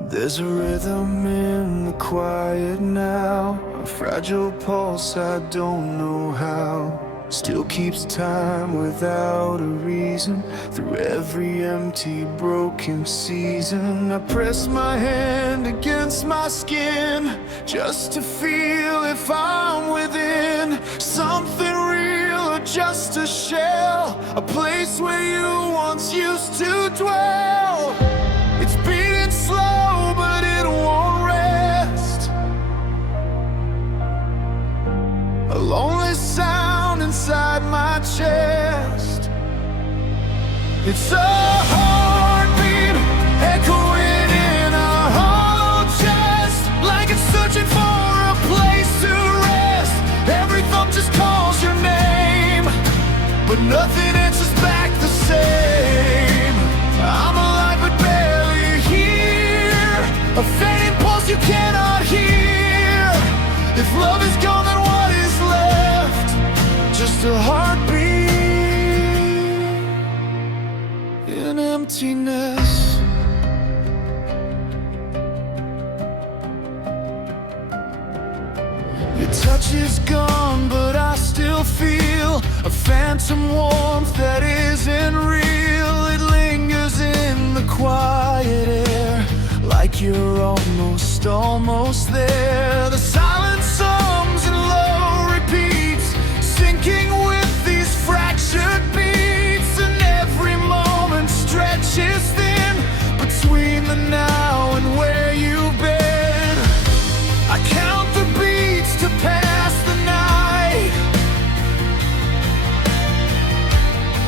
There's a rhythm in the quiet now, a fragile pulse I don't know how. Still keeps time without a reason, through every empty, broken season. I press my hand against my skin, just to feel if I'm within something real or just a shell, a place where you once used to dwell. It's beating slow, but it won't rest. A lonely sound inside my chest. It's a heartbeat echoing in a hollow chest, like it's searching for a place to rest. Every thump just calls your name, but nothing answers back the same. I'm alive but barely here, a faint pulse you cannot hear. If love is gone, then what is left? Just a heartbeat in emptiness. Your touch is gone, but I still feel a phantom warmth that isn't real. It lingers in the quiet air, like you're almost there. The silence hums and low repeats, sinking with these fractured beats. And every moment stretches thin between the now and where you've been. I count the beats to pass the night,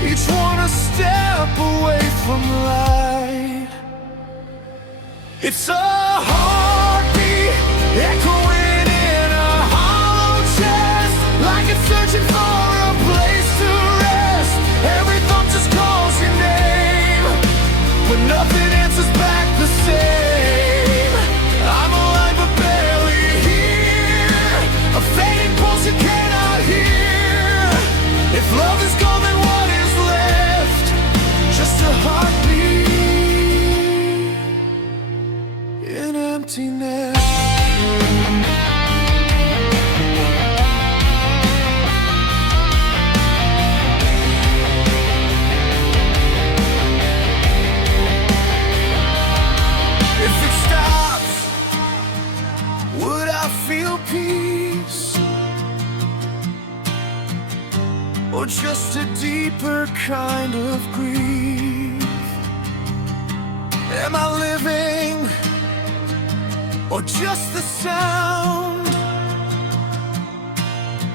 each one a step away from light. It's a heartbeat echoing in a hollow chest, like it's searching for a place to rest. Every thump just calls your name, but nothing answers back the same. I'm alive but barely here, a fading pulse you cannot hear. If love is gone, then what is left? Just a heartbeat in emptiness. If it stops, would I feel peace, or just a deeper kind of grief? Am I living, or just the sound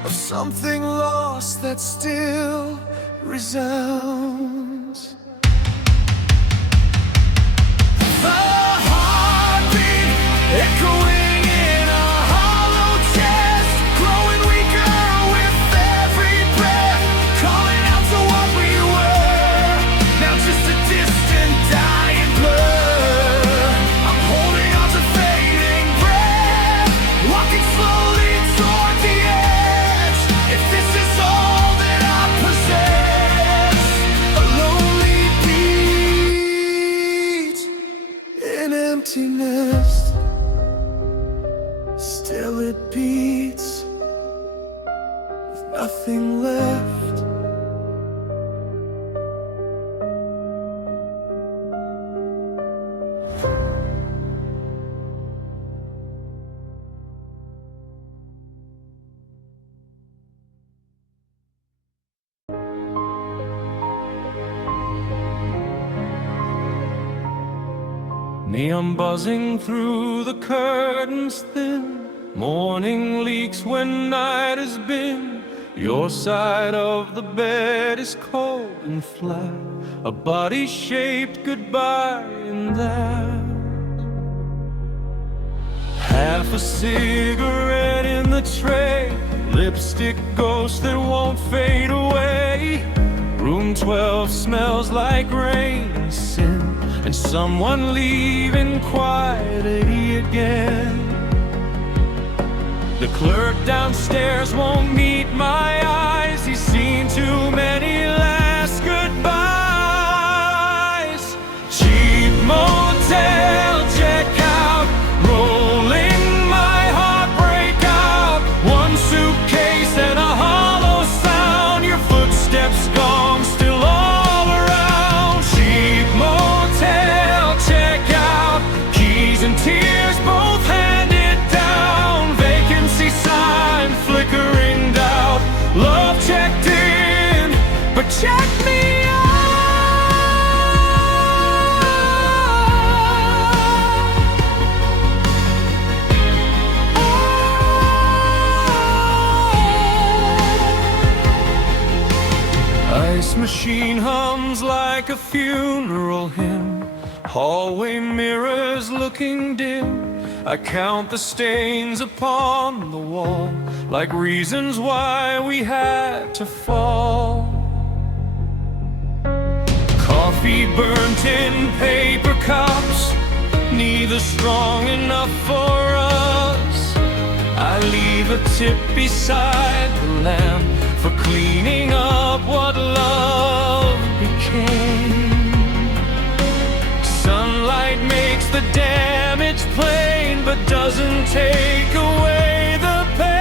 of something lost that still resounds? The heartbeat echoing in a hollow chest, growing weaker with every breath, calling out to what we were, now just a distant dying blur. I'm holding on to fading breath, walking slowly toward the edge. If this is all that I possess, a lonely beat in emptiness. Still it beats with nothing left. Neon buzzing through the curtains thin, morning leaks when night has been. Your side of the bed is cold and flat, a body-shaped goodbye in that. Half a cigarette in the tray, lipstick ghost that won't fade away. Room 12 smells like rain and sin, and someone leaving quietly again. The clerk downstairs won't meet my eyes, he's seen too many last goodbyes. Cheap motel, jet hums like a funeral hymn. Hallway mirrors looking dim. I count the stains upon the wall, like reasons why we had to fall. Coffee burnt in paper cups, neither strong enough for us. I leave a tip beside the lamp for cleaning up what love became. Sunlight makes the damage plain, but doesn't take away the pain.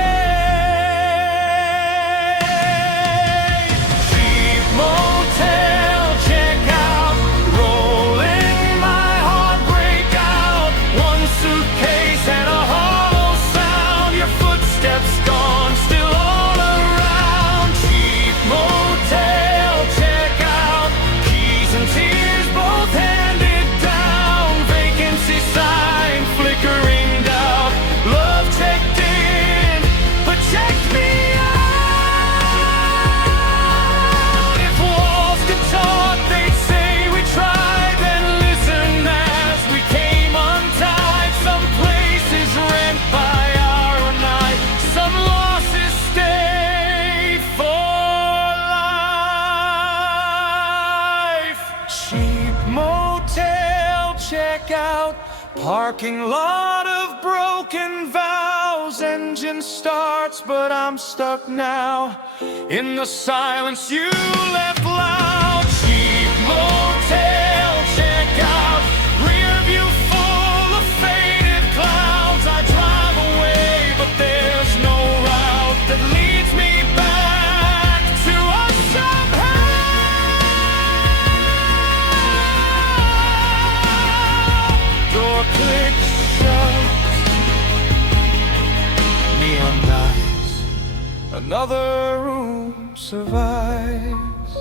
Cheap motel checkout, rolling my heartbreak out. One suitcase and a hollow sound, your footsteps gone, still all around. Cheap motel checkout, keys and tears both handed down. Vacancy sign, flickering doubt. Love checked in, but checked me out. If walls could talk, they'd say we tried. Then listen as we came untied. Some places rent by hour or night, some losses stay for life. Cheap motel checkout, parking lot of broken vows. Engine starts, but I'm stuck now in the silence you left loud. Cheap motel checkout, rear view full of faded clouds. I drive away, but there's no route that leads me back to us somehow. Door clicks shut, neon lights, another room survives.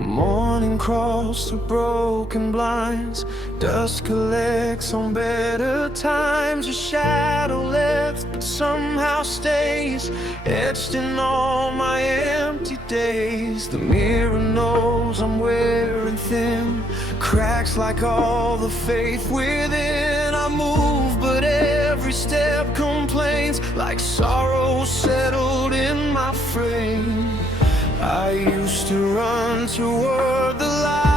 Morning crawls through broken blinds, dust collects on better times. Your shadow left, but somehow stays etched in all my empty days. The mirror knows I'm wearing thin, cracks like all the faith within. I move, but every step complains, like sorrow settled in my frame. I used to run toward the light,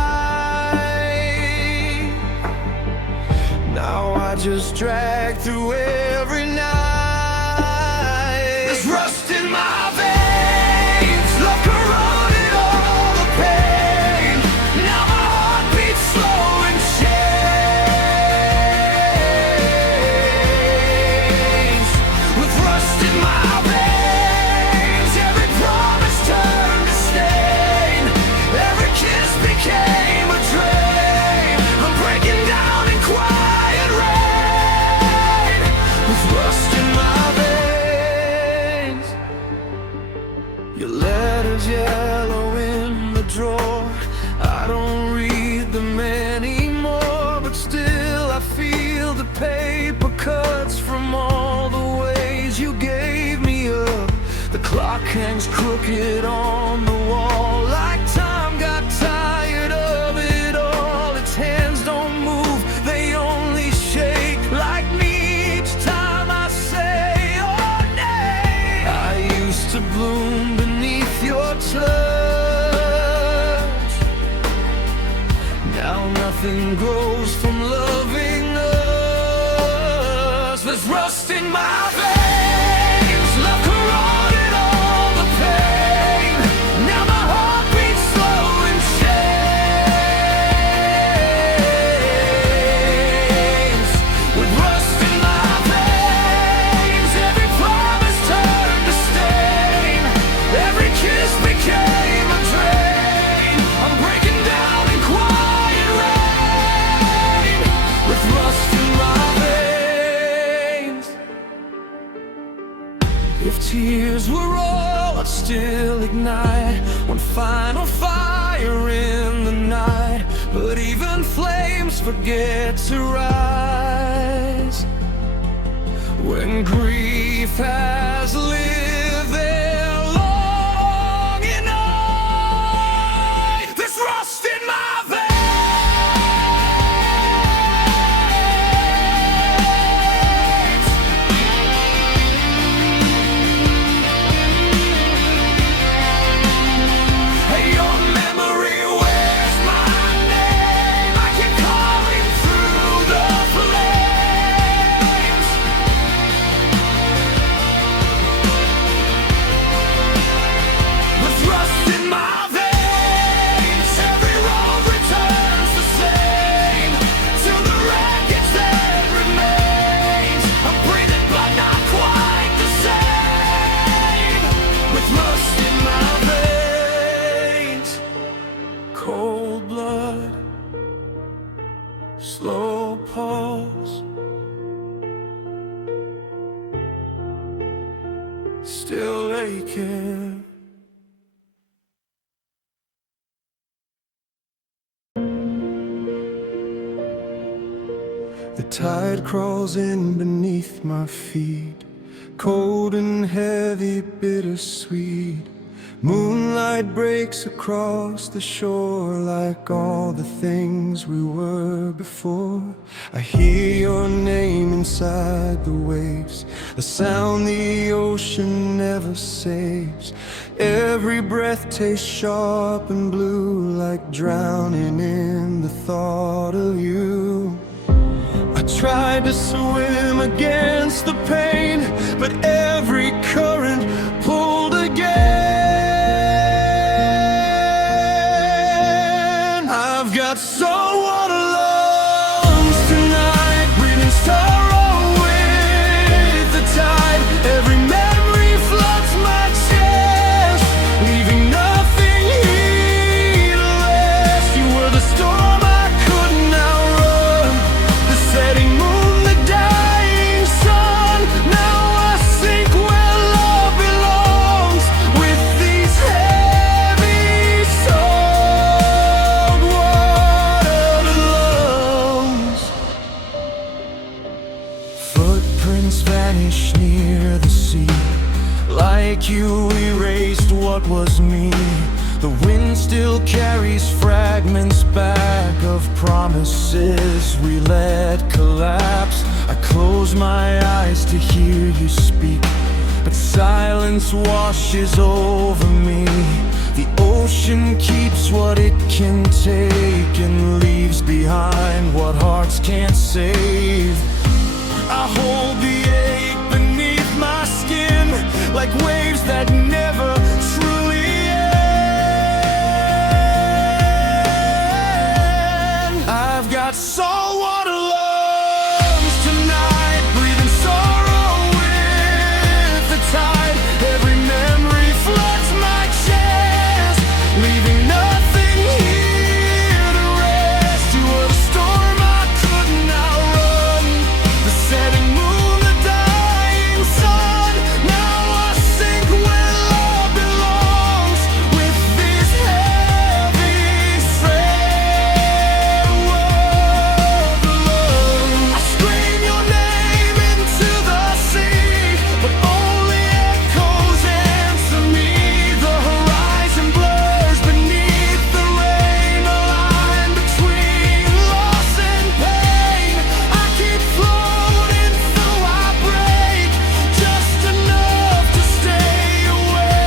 now I just drag through every night. There's rust in my veins, love corroded all the pain. Now my heart beats slow and chains. With rust in my veins, every promise turned to stain. Every kiss became a dream. I'm breaking down in quiet rain. With rust in my veins. Your letters yellow in the drawer, I don't read them anymore, but still I feel the paper cuts from all the ways you gave me up. The clock hangs crooked on the wall, like time got tired of it all. Its hands don't move, they only shake, like me each time I say your name. I used to bloom beneath your touch, now nothing grows from loving us. There's rust in my veins, love corroded all the pain. Now my heart beats slow and chains. With rust in my veins, every promise turned to stain. Every kiss became a drain. I'm breaking down in quiet rain. With rust in my veins. If tears were all I'd still ignite, one final fire in the night. but even flames forget to rise. When grief has lived there long enough, there's rust in my veins. Hey, your memory wears my name. I keep calling through the flames. With rust in my veins, every road returns the same, till the wreckage that remains. I'm breathing but not quite the same. With rust in my veins, cold blood, slow pulse, still aching. The tide crawls in beneath my feet, cold and heavy, bittersweet. Moonlight breaks across the shore like all the things we were before. I hear your name inside the waves, the sound the ocean never saves. Every breath tastes sharp and blue, like drowning in the thought of you. I tried to swim against the pain, but every current pulled again. I've got saltwater lungs tonight, breathing sorrow with the tide. Every memory floods my chest, leaving nothing here to last. You were the storm I couldn't outrun, the setting moon, the dying sun. Now I sink where love belongs, with these heavy saltwater lungs. Footprints vanish near the sea, like you erased what was me. The wind still carries fragments back of promises we let collapse. I close my eyes to hear you speak, but silence washes over me. The ocean keeps what it can take and leaves behind what hearts can't save. I hold the ache beneath my skin, like waves that never truly end. I've got saltwater lungs tonight, breathing sorrow with the tide. Every memory floods my chest, leaving nothing here to rest. You were the storm I couldn't outrun, the setting moon, the dying sun. Now I sink where love belongs, with these heavy frail world lungs. I scream your name into the sea, but only echoes answer me. The horizon blurs beneath the rain, a line between loss and pain. I keep floating through our break, just enough to stay awake.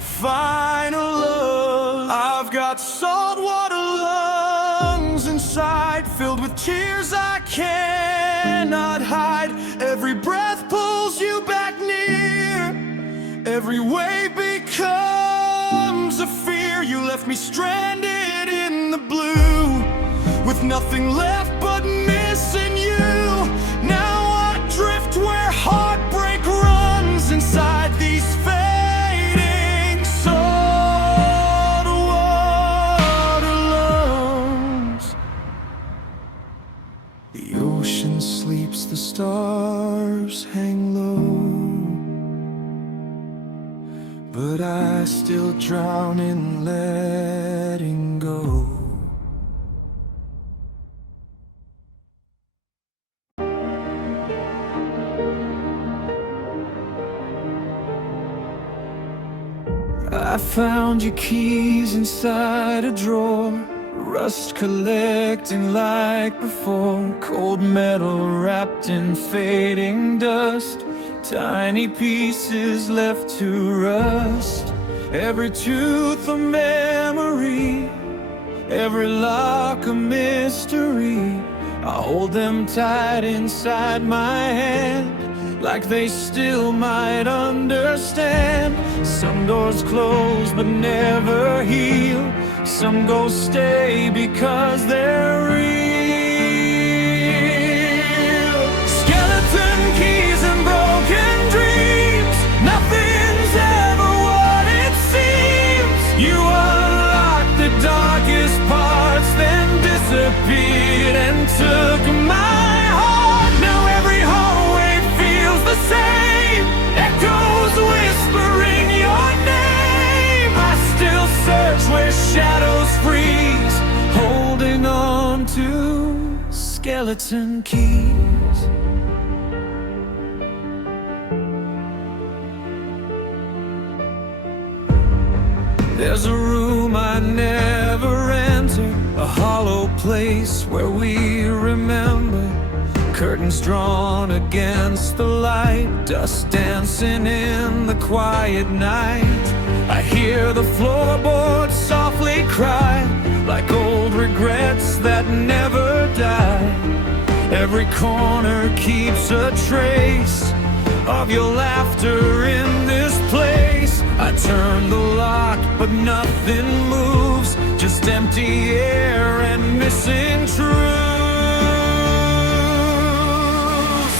Final love. I've got saltwater lungs inside, filled with tears I cannot hide. Every breath pulls you back near, every wave becomes a fear. You left me stranded in the blue, with nothing left but missing you. Now I drift where heartbreak runs, inside these fading saltwater lungs. The ocean sleeps, the stars hang low, but still drown in letting go. I found your keys inside a drawer, rust collecting like before, cold metal wrapped in fading dust, tiny pieces left to rust. Every tooth a memory, every lock a mystery. I hold them tight inside my hand, like they still might understand. Some doors close but never heal, some ghosts stay because they're real. Skeleton keys and broken dreams, nothing's ever what it seems. You unlocked the darkest parts, then disappeared and took my heart. Now every hallway feels the same, echoes whispering your name. I still search where shadows freeze, holding on to skeleton keys. There's a room I never entered, a hollow place where we remember. Curtains drawn against the light, dust dancing in the quiet night. I hear the floorboards softly cry, like old regrets that never die. Every corner keeps a trace of your laughter in this place. I turn the lock, but nothing moves, just empty air and missing truth.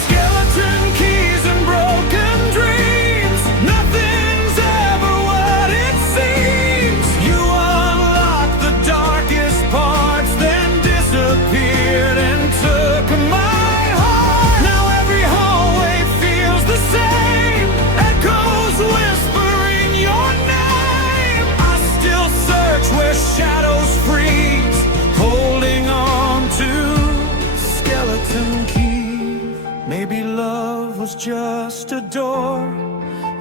Skeleton keys and broken dreams, nothing's ever what it seems. You unlocked the darkest parts, then disappeared and took my heart. Now every hallway feels the same, echoes whispering your name. I still search where shadows freeze, holding on to skeleton keys. Maybe love was just a door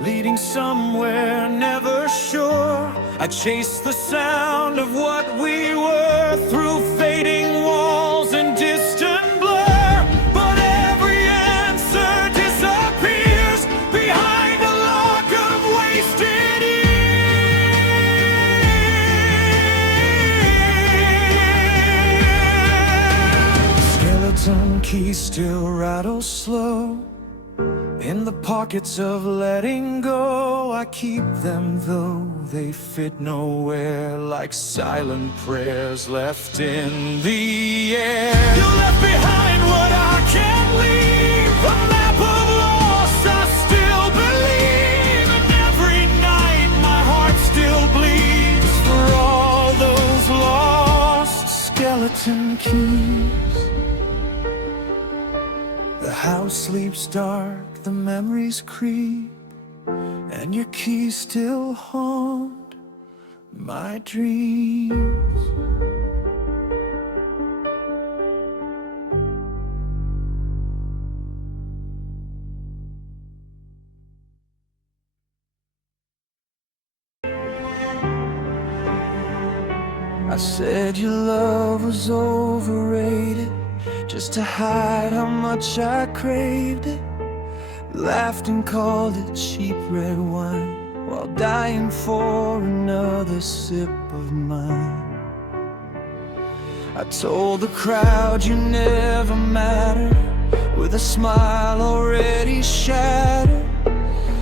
leading somewhere never sure. I chased the sound of what we were through fading walls and distant blur, but every answer disappears behind a lock of wasted years. Skeleton keys still rattle slow in the pockets of letting go. I keep them though they fit nowhere, like silent prayers left in the air. You left behind what I can't leave, a map of lost I still believe. And every night my heart still bleeds for all those lost skeleton keys. The house sleeps dark, the memories creep, and your keys still haunt my dreams. I said your love was overrated, just to hide how much I craved it. Laughed and called it cheap red wine, while dying for another sip of mine. I told the crowd you never mattered, with a smile already shattered.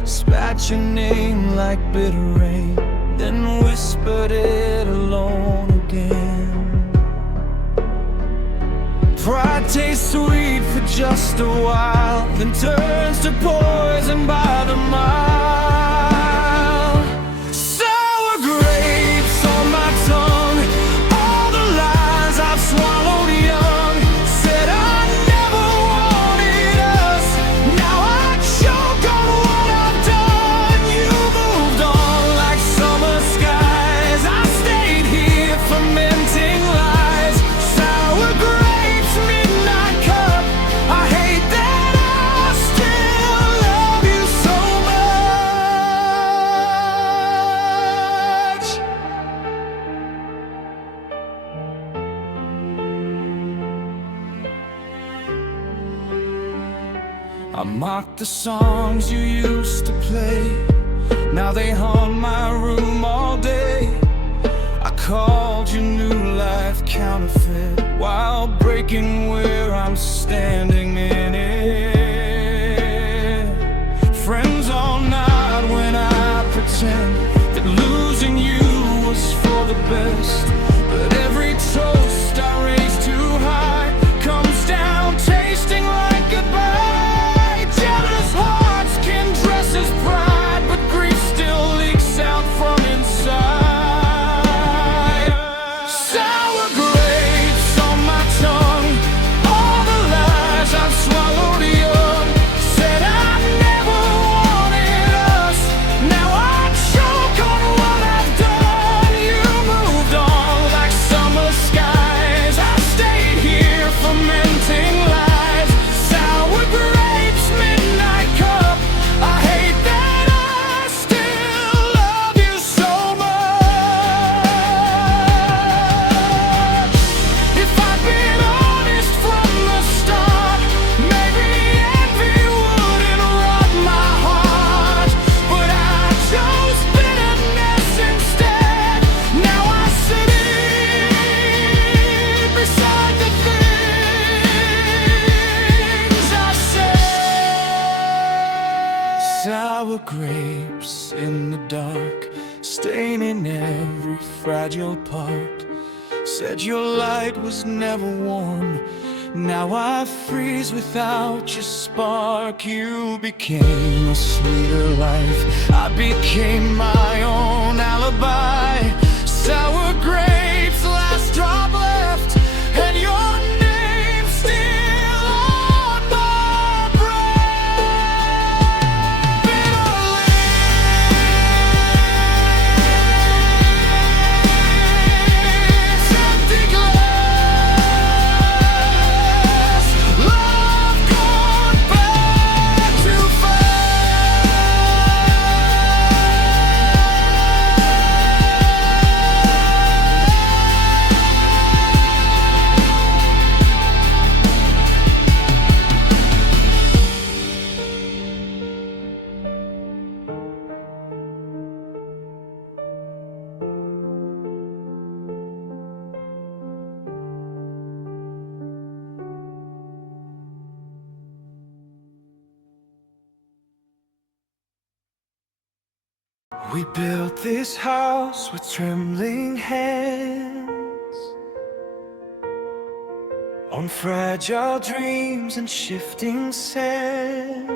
Spat your name like bitter rain, then whispered it alone again. Pride tastes sweet for just a while, then turns to poison by the mile. Sour grapes on my tongue, all the lies I've swallowed young. Said I never wanted us, now I choke on what I've done. You moved on like summer I mocked the songs you used to play. Now they haunt my room all day. I called your new life counterfeit while breaking where I'm standing in it. Friends all nod when I pretend that losing you was for the best. But every toast I raise too high comes down tasting like goodbye. Jealous hearts can dress as pride, but grief still leaks out from inside. Sour grapes on my tongue, all the lies I've swallowed young. Said I never wanted us, now I choke on what I've done. You moved on like summer skies, I stayed here fermenting lies. Sour grapes, midnight cup, I hate that I still love you so much. If I'd been honest from the start, maybe envy wouldn't rot my heart. But I chose bitterness instead. Now I sit beside the things I said. Sour grapes in the dark, staining every fragile part. Said your light was never warm, now I freeze without your spark. You became a sweeter life, I became my own alibi. Sour grapes, last drop left, and your name still on my breath. Bitter lips, empty glass, love gone back too We built this house with trembling hands, on fragile dreams and shifting sand.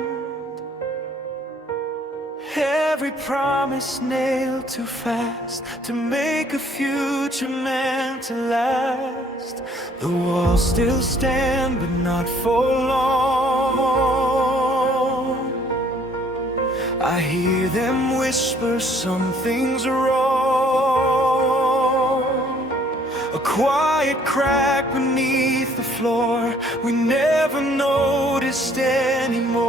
Every promise nailed too fast to make a future meant to last. The walls still stand, but not for long. I hear them whisper something's wrong. A quiet crack beneath the floor we never noticed anymore.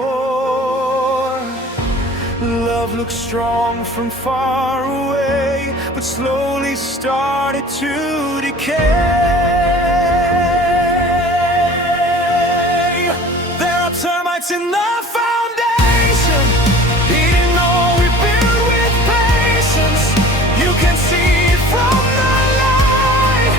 Love looked strong from far away, but slowly started to decay. There are termites in the foundation, eating all we build with patience. You can see it from the light,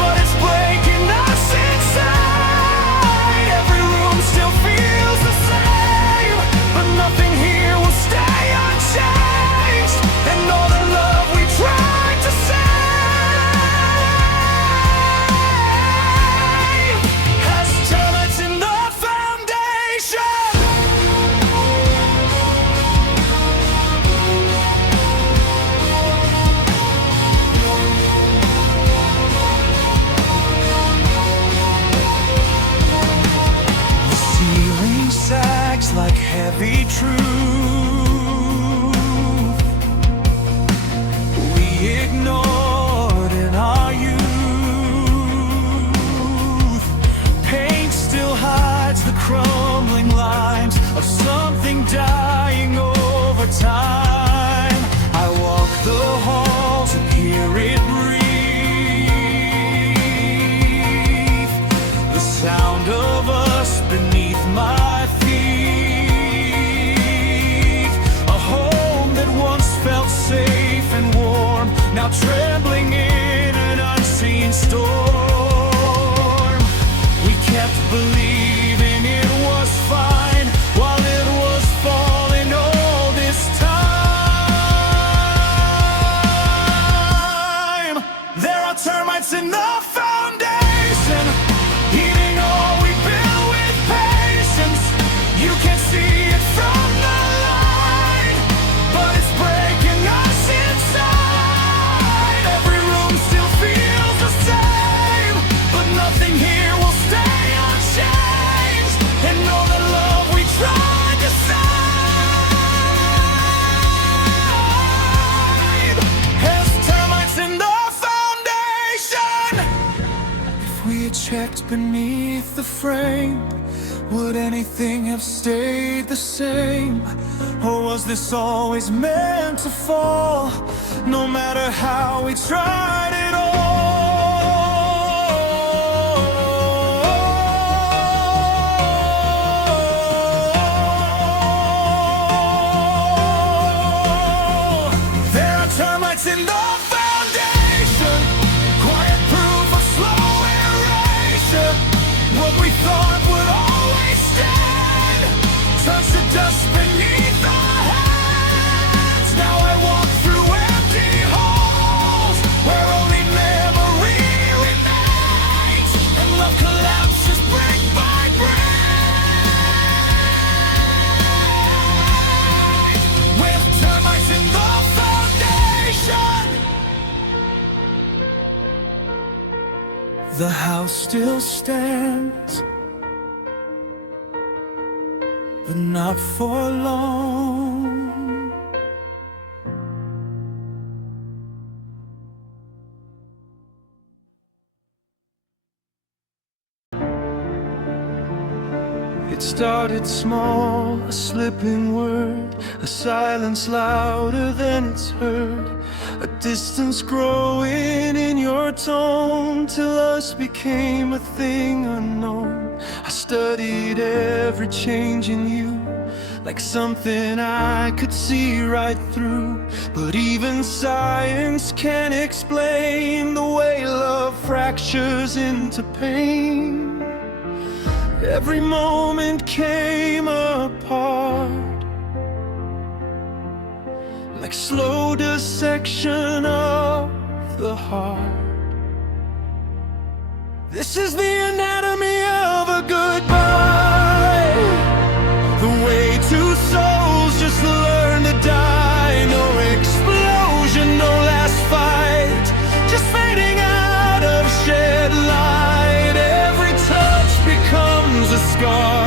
but it's breaking us inside. Every room still feels the same, but nothing here will stay unchanged. And all the love we tried to save are termites in the foundation, eating all we build with patience. You can't see it from the line, but it's breaking us inside. Every room still feels the same, but nothing here will stay unchanged. And all the love we tried to save has termites in the foundation. If we had checked beneath the frame, would anything have stayed the same? Or was this always meant to fall, no matter how we tried it all? There are termites in the foundation, quiet proof of slow erasure. What we thought would always stand turns to dust beneath our hands. Now I walk through empty halls where only memory remains, and love collapses brick by brick. With termites in the foundation, the house still stands, but not for long. It started small, a slipping word, a silence louder than it's heard, a distance growing in your tone, till us became a thing unknown. I studied every change in you, like something I could see right through. But even science can't explain the way love fractures into pain. Every moment came apart, like slow dissection of the heart. This is the anatomy of a goodbye, the way two souls just learn to die. No explosion, no last fight, just fading out of shed light. Every touch becomes a scar,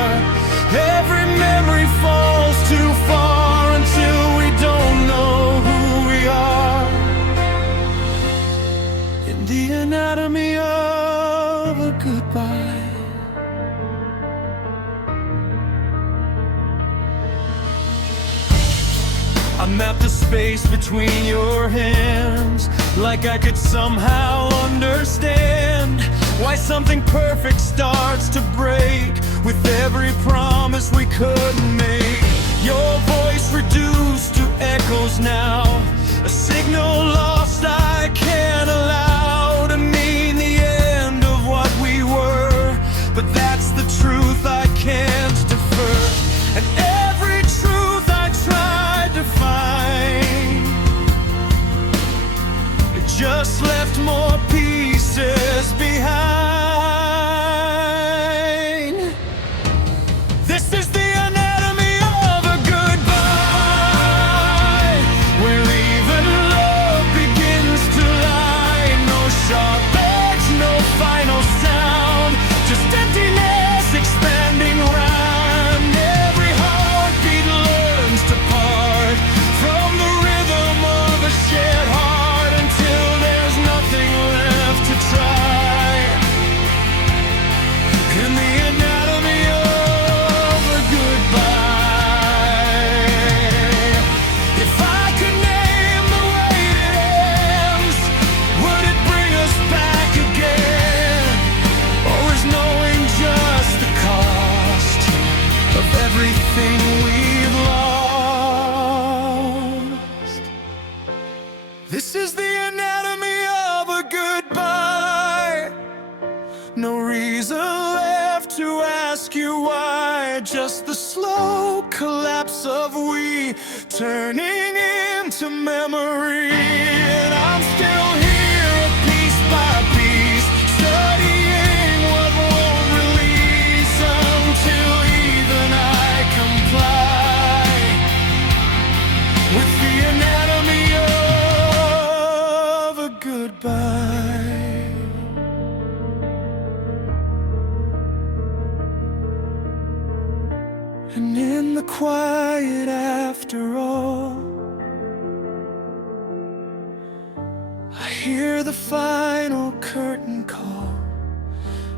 every memory falls too far until we don't know who we are. In the anatomy of a goodbye. I mapped the space between your hands, like I could somehow understand why something perfect starts to break with every promise we couldn't make. Your voice reduced to echoes now, a signal lost I can't allow to mean the end of what we were. But that's the truth I can't defer, and every truth I tried to find, it just left more pieces behind. This is the anatomy of a goodbye, where even love begins to lie. No sharp edge, no final sound, just emptiness expanding round. Every heartbeat learns to part from the rhythm of a shared heart, until there's nothing left to try. In the anatomy of a goodbye, if I could name the way it ends, would it bring us back again? Or is knowing just the cost of everything we've lost? This is the anatomy of a goodbye. No reason left to ask you why, just the slow collapse of we turning into memory. And I'm still here, piece by quiet after all. I hear the final curtain call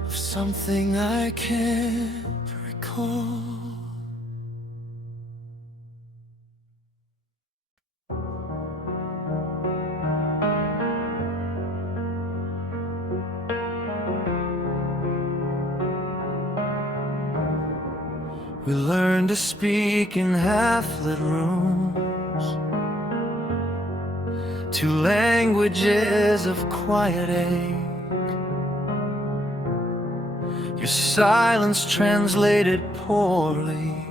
of something I can't recall. We learn to speak in half-lit rooms, two languages of quiet ache. Your silence translated poorly,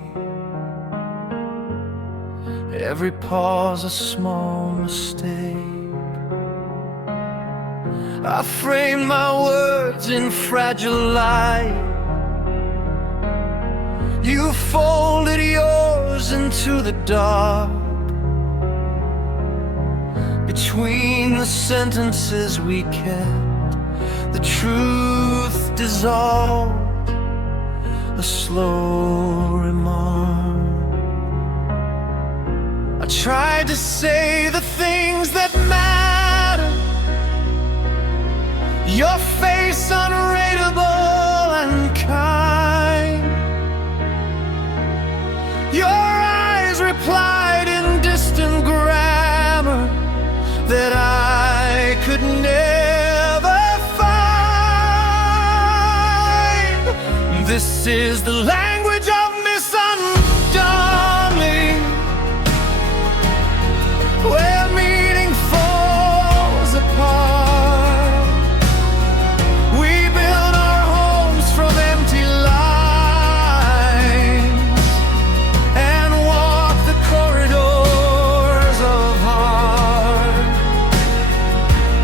every pause a small mistake. I framed my words in fragile light, you folded yours into the dark. Between the sentences we kept, the truth dissolved, a slow remark. I tried to say the things that matter, your face unreadable and kind, your eyes replied in distant grammar that I could never find. This is the language of misunderstanding, where meaning falls apart. We build our homes from empty lines and walk the corridors of heart.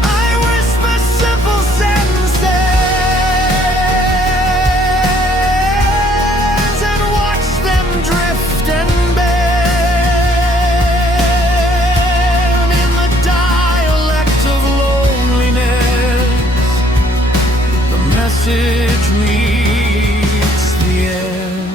I whisper simple sentences and watch them drift and bend in the dialect of loneliness. The message meets the end.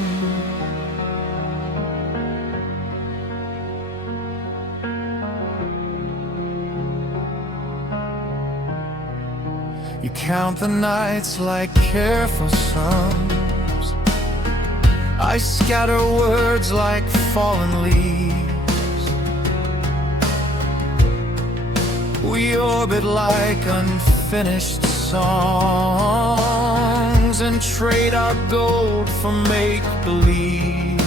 You count the nights like careful sums, I scatter words like fallen leaves. We orbit like unfinished songs and trade our gold for make-believe.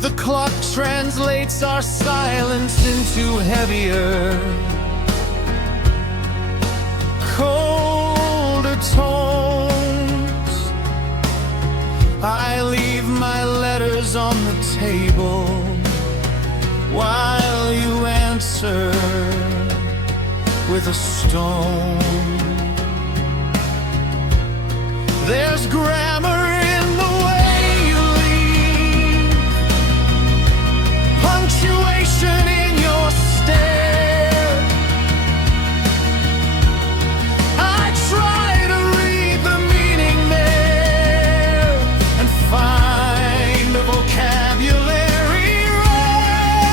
The clock translates our silence into heavier, colder tones. I leave my letters on the table while you answer with a stone. There's grammar in the way you leave, punctuation in your stare. I try to read the meaning there and find a vocabulary rare.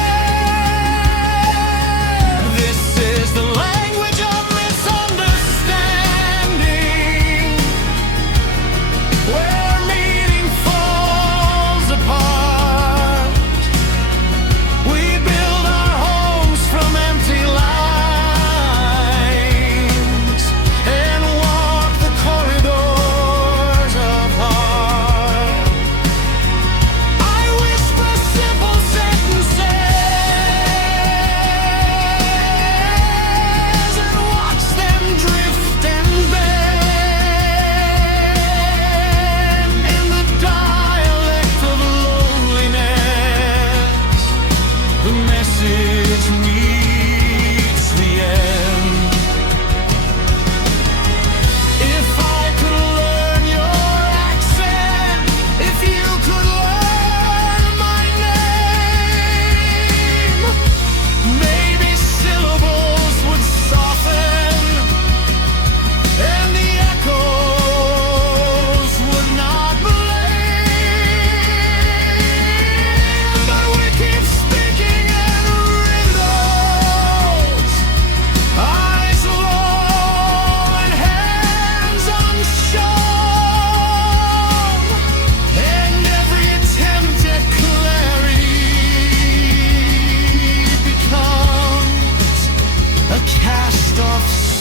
This is the language of misunderstanding, where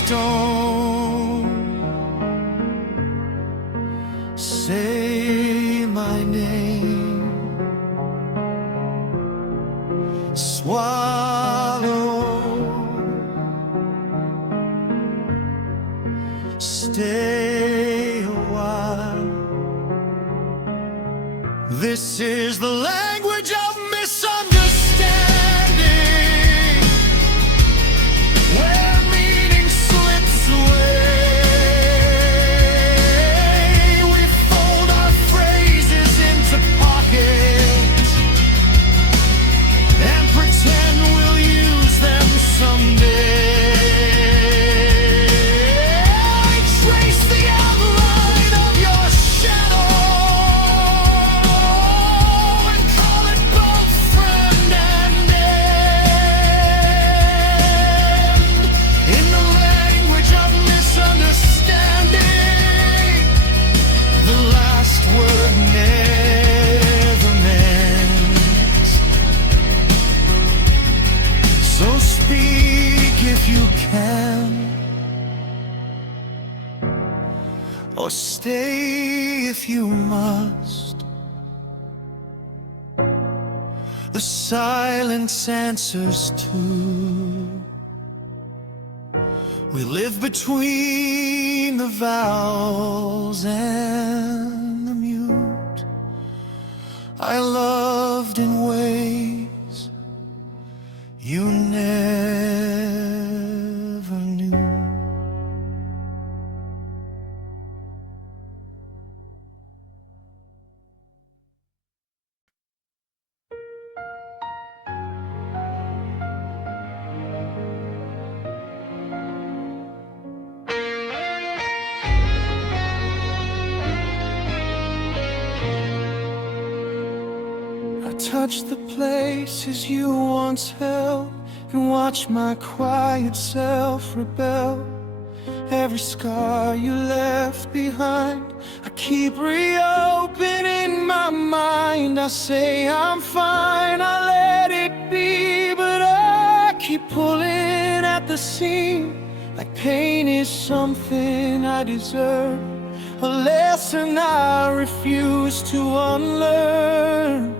stone. Say my name. Swallow. Stay a while. This is the language of misunderstanding, where meaning slips away. We fold our phrases into pockets and pretend we'll use them someday. Trace the outline of your shadow and call it both friend and end. In the language of misunderstanding, the last word never mends. So speak if you can, or stay if you must. The silence answers too. We live between the vowels and the mute. I loved in ways you never knew. Touch the places you once held and watch my quiet self rebel. Every scar you left behind, I keep reopening my mind. I say I'm fine, I let it be, but I keep pulling at the seam, like pain is something I deserve, a lesson I refuse to unlearn.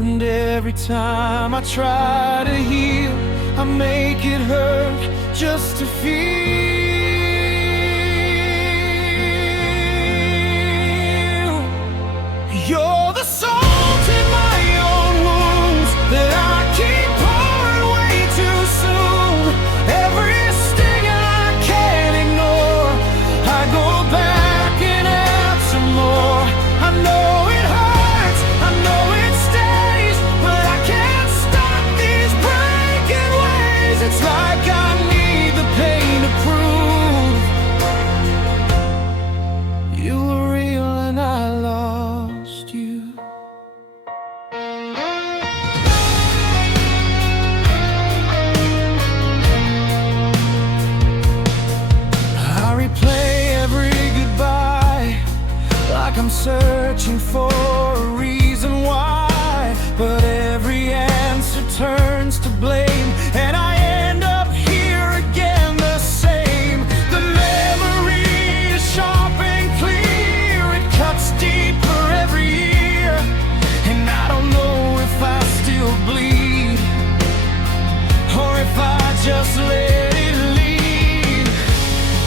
And every time I try to heal, I make it hurt just to feel. You're the salt in my own wounds that I keep pouring way too soon. Every sting I can't ignore, I go back and add some more. I know it hurts, I know it stays, but I can't stop these breaking ways. It's like I need the pain to prove you were real and I lost you. I replay every goodbye like I'm searching for a reason why, but every answer turns to blame, and I end up here again the same. The memory is sharp and clear, it cuts deeper every year, and I don't know if I still bleed or if I just let it lead.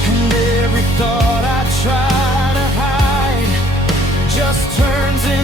And every thought I try to hide just turns into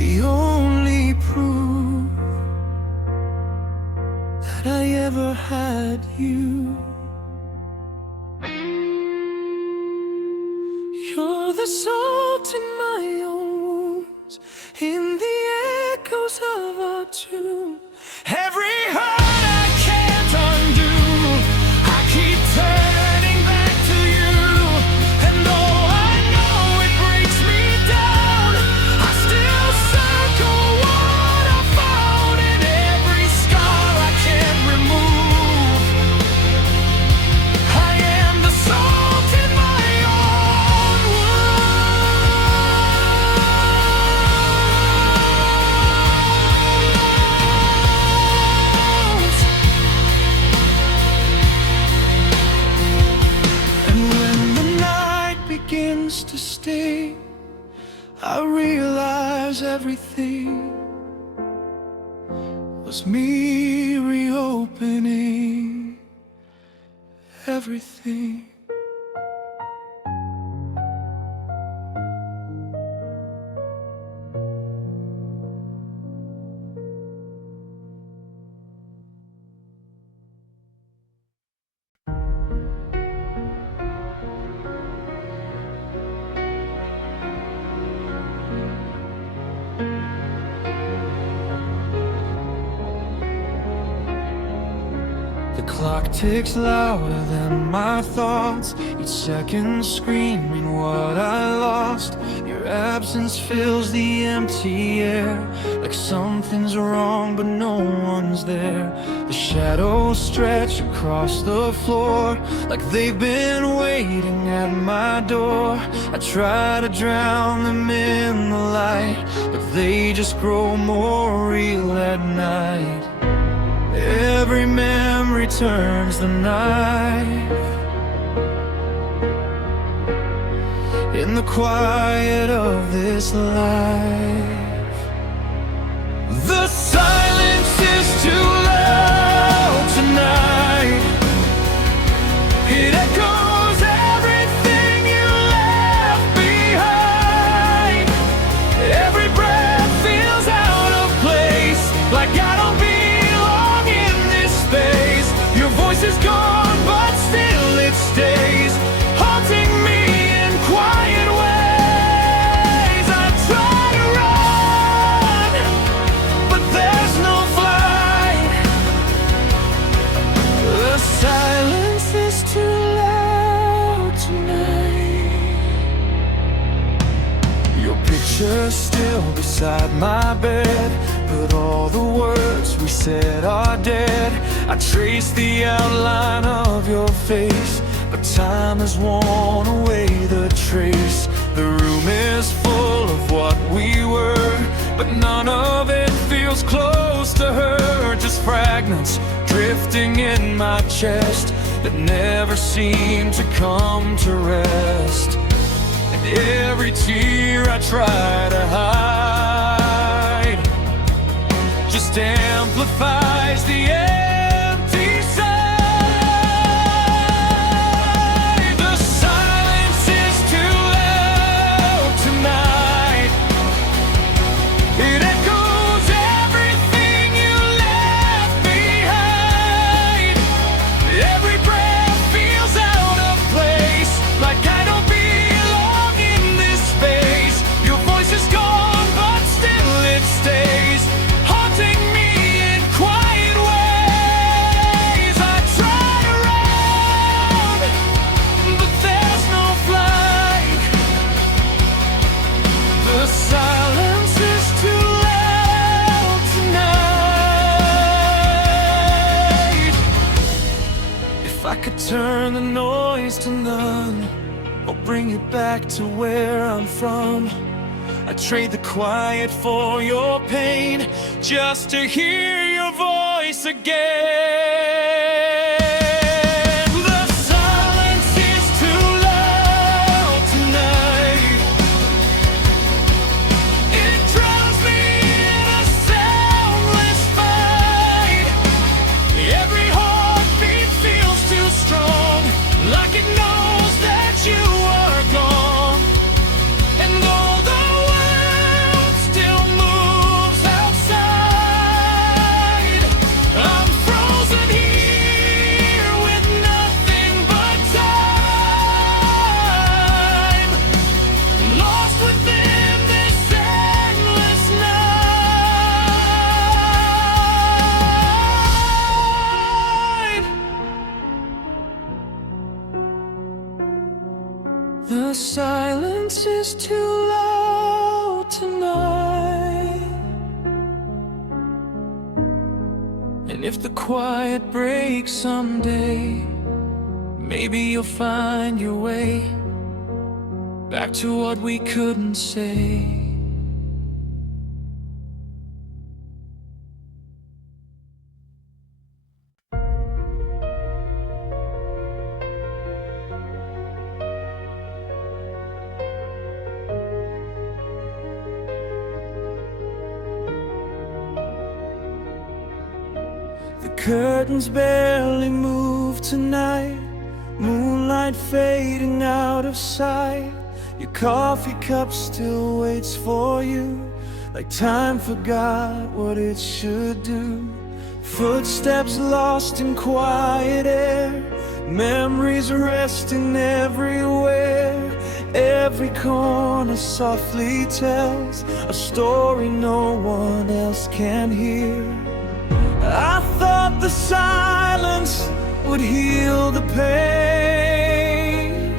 the only proof that I ever had you. You're the salt in my own wounds, in the echoes of our tune. Every hurt I can't undo, I keep turning back to you. And though I know it breaks me down, I still circle what I found in every scar I can't remove. I am the salt in my own wounds. And when the night begins to stay, I realize everything was me reopening everything. The clock ticks louder than my thoughts, each second screaming what I lost. Your absence fills the empty air, like something's wrong but no one's there. The shadows stretch across the floor, like they've been waiting at my door. I try to drown them in the light, but they just grow more real at night. Every memory turns the knife in the quiet of this life. The silence is too loud tonight. It echoes everything you left behind. Every breath feels out of place, like I don't belong in this space. Your voice is gone, but still it stays, haunting me in quiet ways. I try to run, but there's no flight. The silence is too loud tonight. Your picture's still beside my bed, but all the words we said are dead. I trace the outline of your face, but time has worn away the trace. The room is full of what we were, but none of it feels close to her. Just fragments drifting in my chest that never seem to come to rest. And every tear I try to hide just amplifies the empty side. The silence is too loud tonight. It echoes everything you left behind. Every breath feels out of place, like I don't belong in this space. Your voice is gone, but still it stays, haunting me in quiet ways. I try to run, but there's no flight. The silence is too loud tonight. If I could turn the noise to none, or bring it back to where I'm from, I'd trade the quiet for your pain, just to hear your voice again. The silence is too loud tonight. It drowns me in a soundless fight. Every heartbeat feels too strong, like it knows that you are gone. And though the world still moves is too low tonight. And if the quiet breaks someday, maybe you'll find your way back to what we couldn't say. The curtains barely move tonight, moonlight fading out of sight. Your coffee cup still waits for you, like time forgot what it should do. Footsteps lost in quiet air, memories resting everywhere. Every corner softly tells a story no one else can hear. I thought the silence would heal the pain,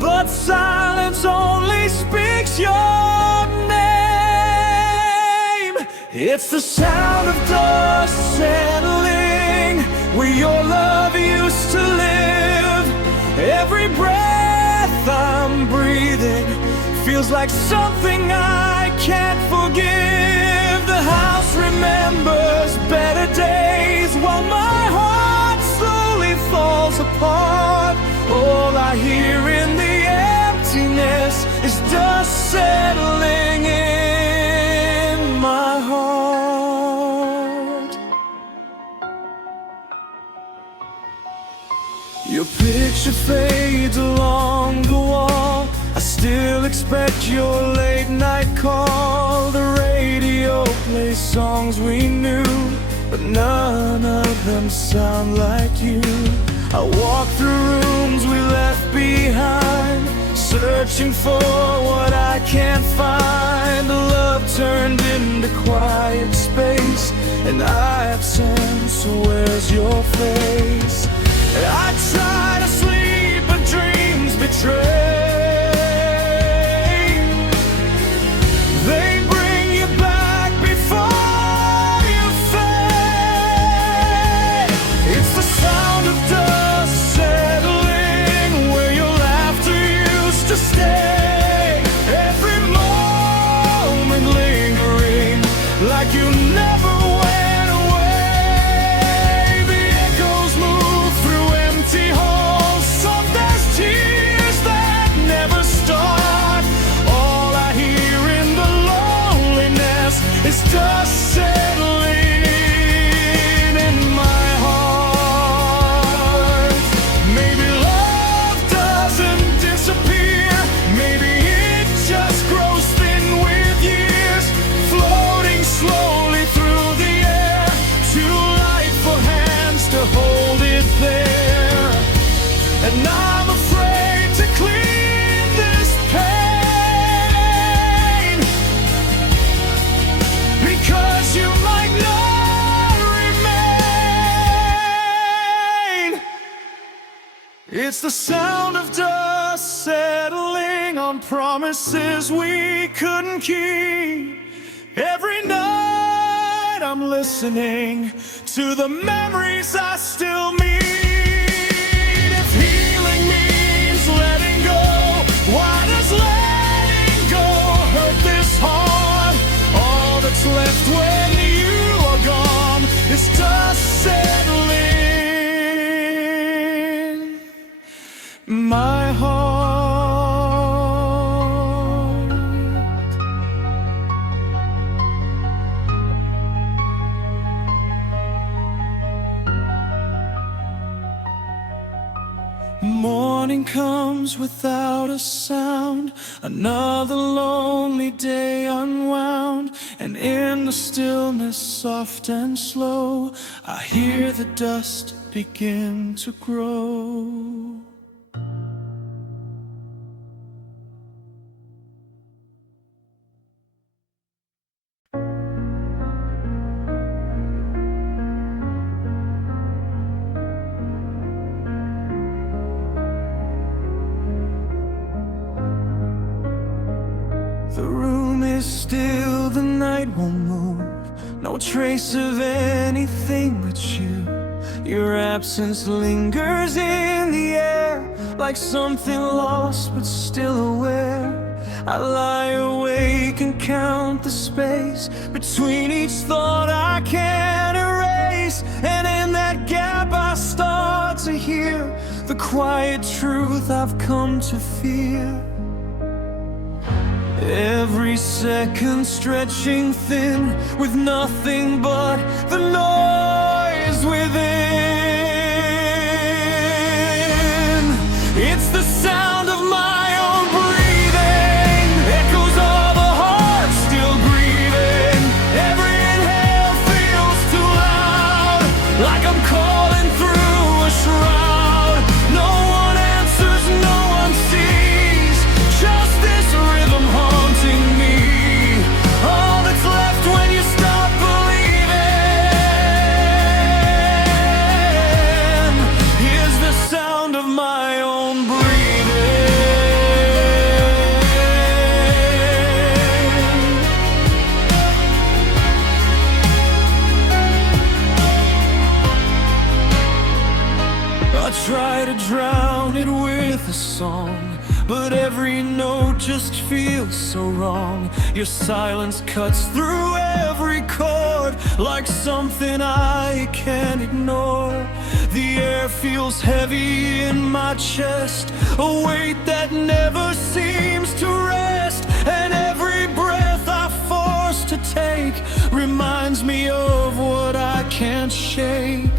but silence only speaks your name. It's the sound of dust settling where your love used to live. Every breath I'm breathing feels like something I can't forgive. The house remembers better days while my heart slowly falls apart. All I hear in the emptiness is dust settling in my heart. Your picture fades along the wall. I still expect your late night call. The radio plays songs we knew, but none of them sound like you. I walk through rooms we left behind, searching for what I can't find. Love turned into quiet space, and absence, so where's your face? I try to sleep, but dreams betray. They bring you back before you fade. It's the sound of dust settling where your laughter used to stay. Every moment lingering like you never went away. The echoes move through empty halls, soft as tears that never start. All I hear in the loneliness is dust settling in my heart. Maybe love doesn't disappear, maybe it just grows thin with years, floating slowly through the air, too light for hands to hold it there. And I'm afraid to clean this pain, because you might not remain. It's the sound of dust settling on promises we couldn't keep. Every night I'm listening to the memories I still meet. If healing means letting go, why does letting go hurt this hard? All that's left when you are gone is dust settling my heart. Morning comes without a sound, another lonely day unwound, and in the stillness, soft and slow, I hear the dust begin to grow. still, the night won't move. No trace of anything but you. Your absence lingers in the air, like something lost but still aware. I lie awake and count the space between each thought I can't erase. And in that gap I start to hear the quiet truth I've come to fear. Every second stretching thin, with nothing but the noise within. It's the sound of my own breathing, echoes of a heart still grieving. Every inhale feels too loud, like I'm calling through a shroud. No one answers, no one sees, just this rhythm haunting me. All that's left when you stop believing is the sound of my own breathing. I try to drown it with a song, but every note just feels so wrong. Your silence cuts through every chord, like something I can't ignore. The air feels heavy in my chest, a weight that never seems to rest. And every breath I force to take reminds me of what I can't shake.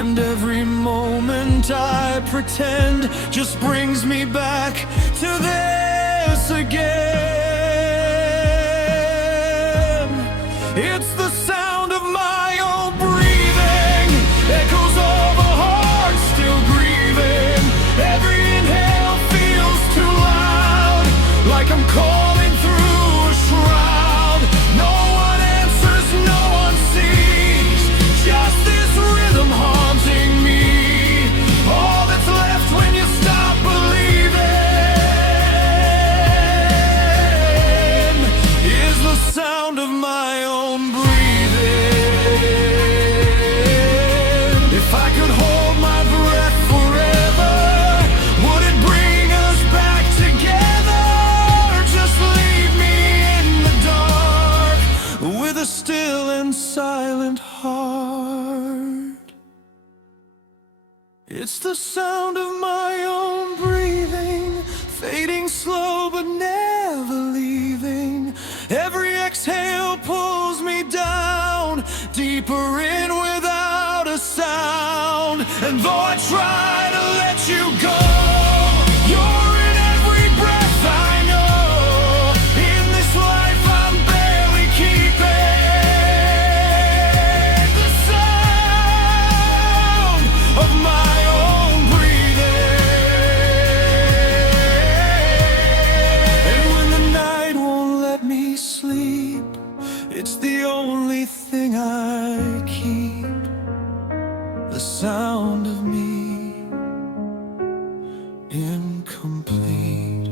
And every moment I pretend just brings me back to this again. It's the sound of my own breathing, echoes of a heart still grieving. Every inhale feels too loud, like I'm calling through a shroud. No one answers, no one sees, just this rhythm haunting me. All that's left when you stop believing is the sound of my own breathing. If I could hold my breath forever, would it bring us back together? Just leave me in the dark with a still and silent heart. It's the sound of my own breathing, fading slow but never leaving. Every exhale pulls me down, deeper in without a sound. And though I try to let you go, you're in every breath I know. In this life I'm barely keeping the sound of my own breathing. And when the night won't let me sleep, it's the only thing I keep, the sound of me incomplete.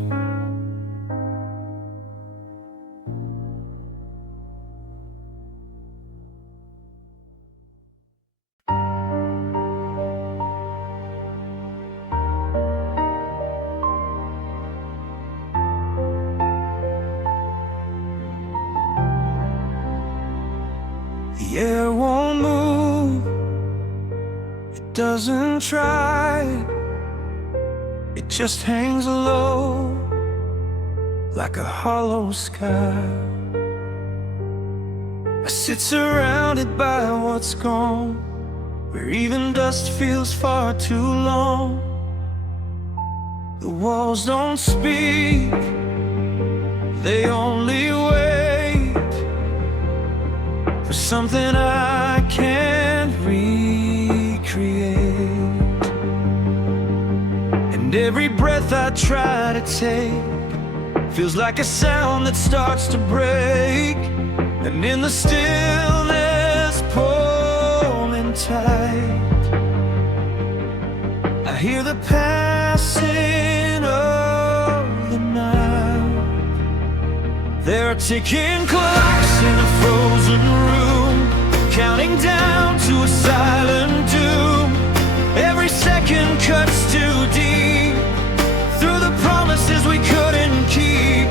The air won't move, it doesn't try, it just hangs low like a hollow sky. I sit surrounded by what's gone, where even dust feels far too long. The walls don't speak, they only wait for something I can't recreate. And every breath I try to take feels like a sound that starts to break. And in the stillness pulling tight, I hear the passing of the night. There are ticking clocks in a frozen room, counting down to a silent doom. Every second cuts too deep through the promises we couldn't keep.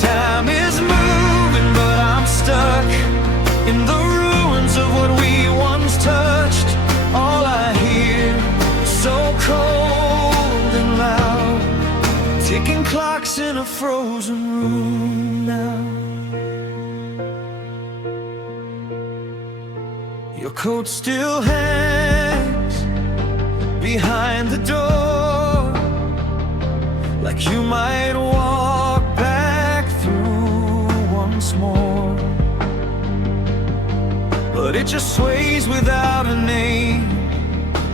Time is moving, but I'm stuck in the ruins of what we once touched. All I hear, so cold and loud, ticking clocks in a frozen room now. Your coat still hangs behind the door, like you might walk back through once more. But it just sways without a name,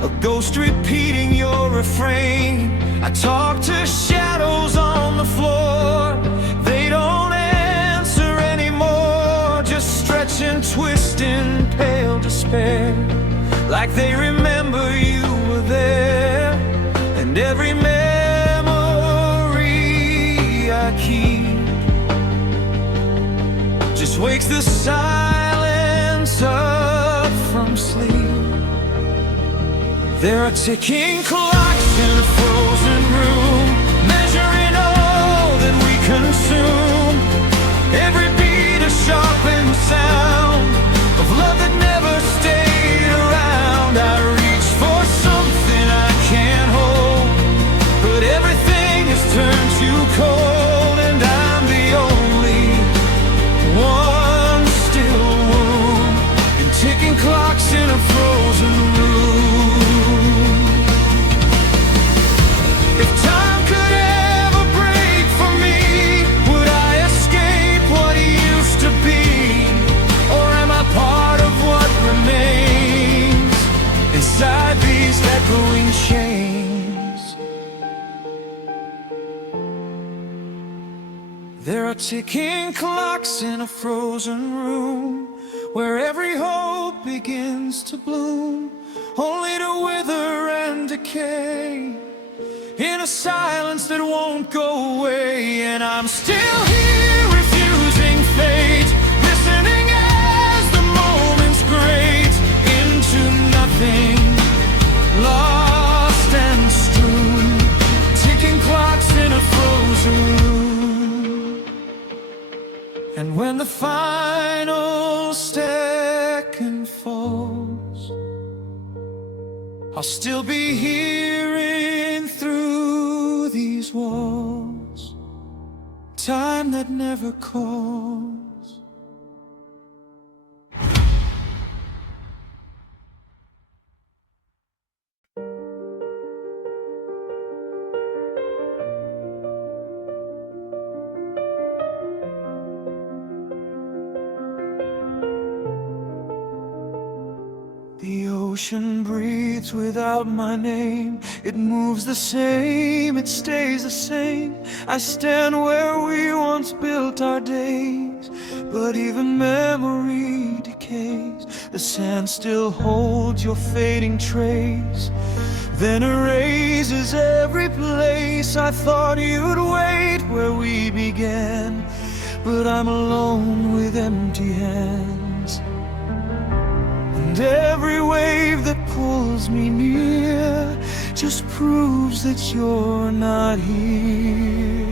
a ghost repeating your refrain. I talk to shadows on the floor, they don't answer anymore, just stretch and twist in pale despair, like they remember you were there. And every memory I keep just wakes the silence up from sleep. There are ticking clocks in a frozen room, measuring all that we consume. Every beat a sharpened sound of love that never stayed around. I reach for something I can't hold, but everything has turned too cold, and I'm the only one still warm, and ticking clocks in a frozen room. If time could ever break for me, would I escape what used to be? Or am I part of what remains inside these echoing chains? There are ticking clocks in a frozen room, where every hope begins to bloom, only to wither and decay in a silence that won't go away. And I'm still here, refusing fate, listening as the moments grate into nothing, lost and strewn, ticking clocks in a frozen room. And when the final second falls, I'll still be hearing through these walls, time that never calls. The ocean breathes without my name. It moves the same, it stays the same. I stand where we once built our days, but even memory decays. The sand still holds your fading trace, then erases every place. I thought you'd wait where we began, but I'm alone with empty hands. And every wave that pulls me near just proves that you're not here.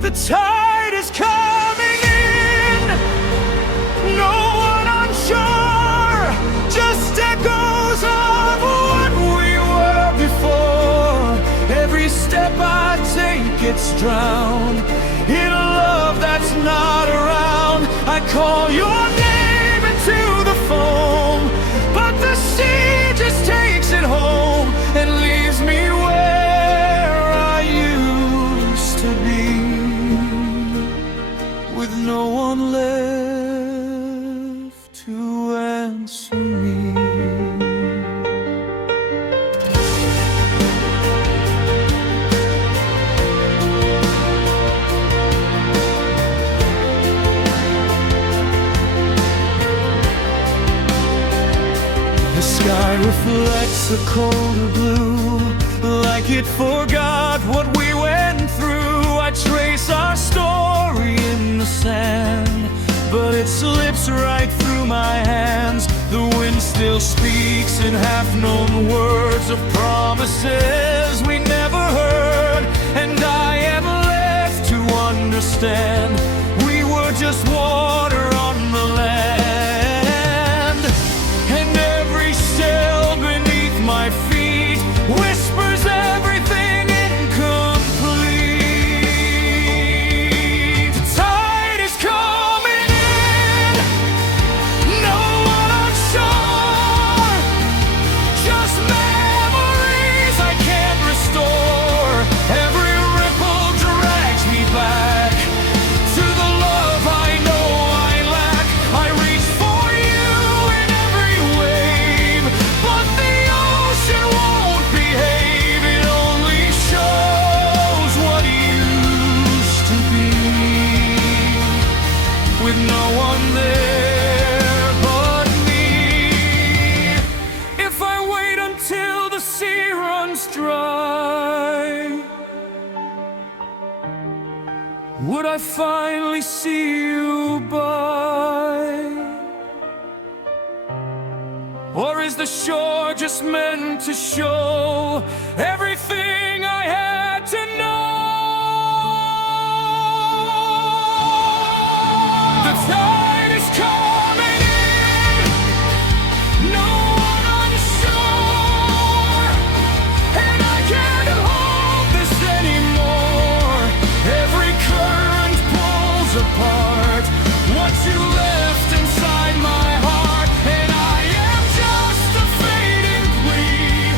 The tide is coming in, no one unsure, just echoes of what we were before. Every step I take gets drowned in a love that's not around. I call your name into the foam, but the sea just takes it home and leaves me where I used to be, with no one left to answer me. The sky reflects a colder blue, like it forgot what we went through. I trace our story in sand, but it slips right through my hands. The wind still speaks in half-known words of promises we never heard, and I am left to understand we were just water on the land. And every shell beneath my feet whispers everything incomplete. The tide is coming in, no one on shore, just memories I can't restore. Every ripple drags me back to the love I know I lack. I reach for you in every wave, but the ocean won't behave. It only shows what used to be, with no one there but me. If I wait until the sea runs dry, would I finally see you by? Or is the shore just meant to show everything I had to know? The tide is coming in, no one on shore, and I can't hold this anymore. Every current pulls apart what you left inside my heart, and I am just a fading plea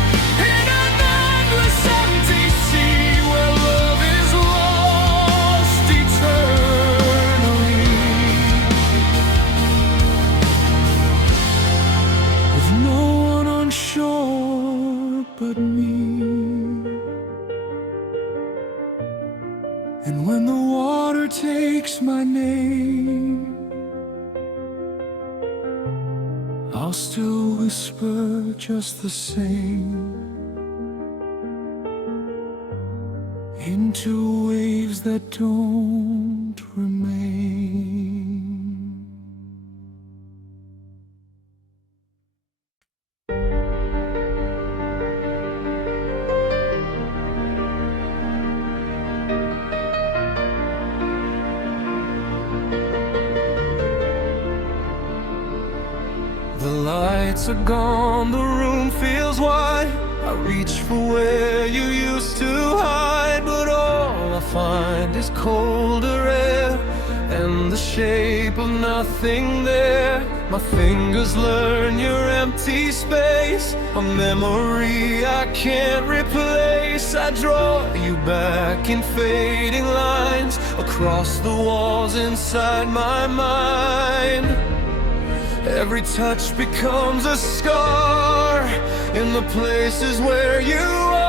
in an endless empty sea where love is lost eternally, with no one on shore but me. And when the water takes my name, I'll still whisper just the same into waves that don't remain. The lights are gone, the room feels wide. I reach for where you used to hide, but all I find is colder air and the shape of nothing there. My fingers learn your empty space, a memory I can't replace. I draw you back in fading lines across the walls inside my mind. Every touch becomes a scar in the places where you are.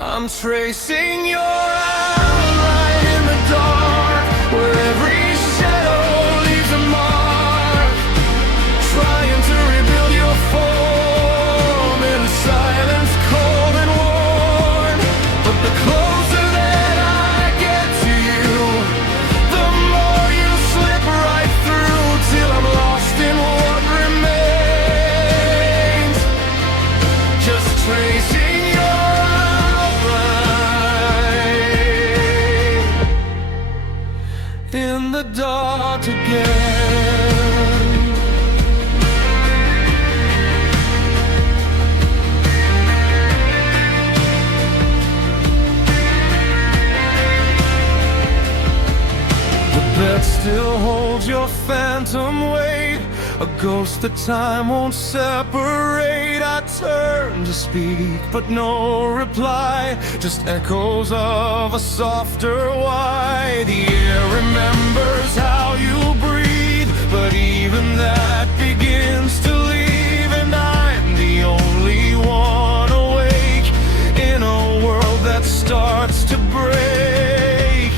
I'm tracing your outline in the dark, where every shadow leaves a mark, trying to rebuild your form in silence, cold and worn. But the closer that I get to you, the more you slip right through, till I'm lost in what remains, just tracing your outline in the dark again. The bed still holds your phantom weight, a ghost that time won't separate. I turn to speak, but no reply, just echoes of a softer why. The air remembers how you breathe, but even that begins to leave, and I'm the only one awake in a world that starts to break.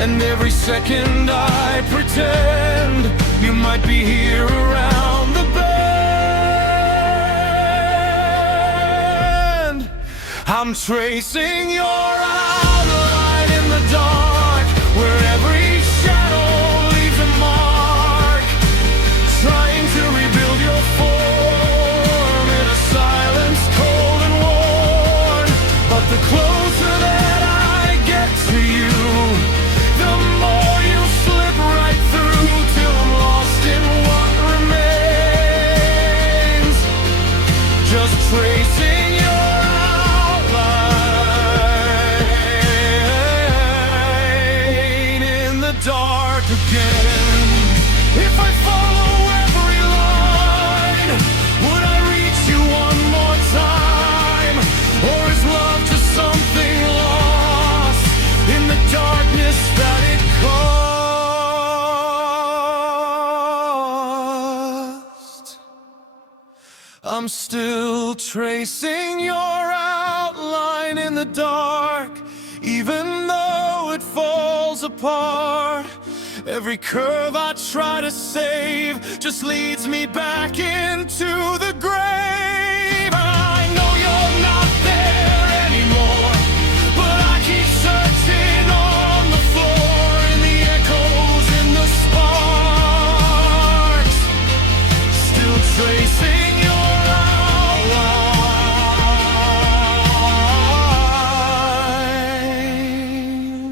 And every second I pretend you might be here around the bend. I'm tracing your eyes. I'm still tracing your outline in the dark, even though it falls apart. Every curve I try to save just leads me back into the grave. I know you're not there anymore, but I keep searching on the floor, in the echoes, in the sparks, still tracing your outline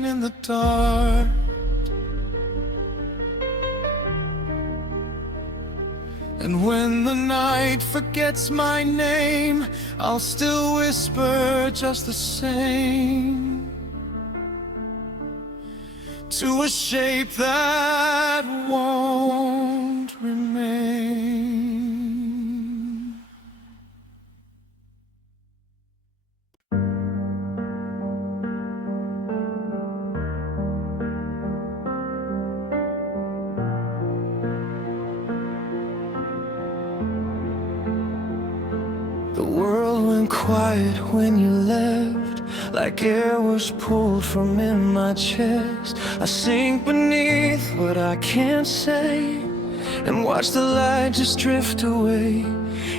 in the dark. And when the night forgets my name, I'll still whisper just the same, to a shape that won't remain. The world went quiet when you left, like air was pulled from in my chest. I sink beneath what I can't say, and watch the light just drift away.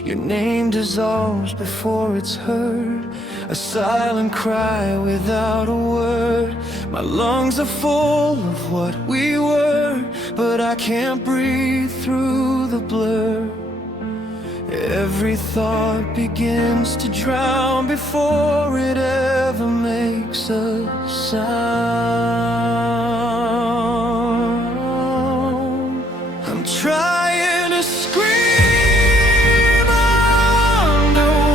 Your name dissolves before it's heard, a silent cry without a word. My lungs are full of what we were, but I can't breathe through the blur. Every thought begins to drown before it ever makes a sound. I'm trying to scream underwater,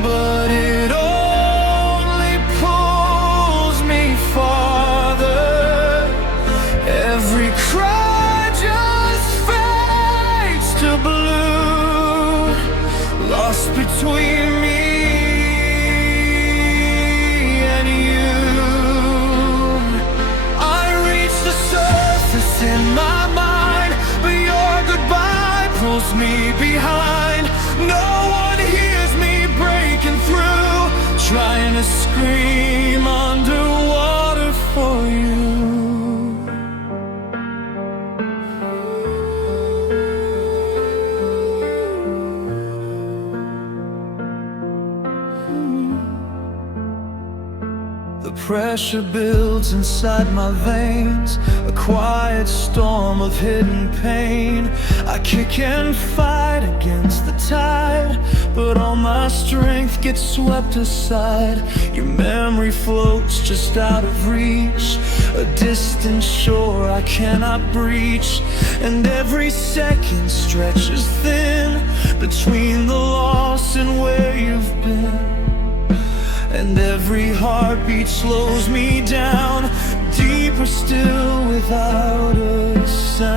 but it only pulls me farther. Every cry just to blue, lost between me and you. I reach the surface in my mind, but your goodbye pulls me behind. No one hears me breaking through, trying to scream underwater for you. The pressure builds inside my veins, a quiet storm of hidden pain. I kick and fight against the tide, but all my strength gets swept aside. Your memory floats just out of reach, a distant shore I cannot breach. And every second stretches thin between the loss and where you've been. And every heartbeat slows me down, deeper still without a sound.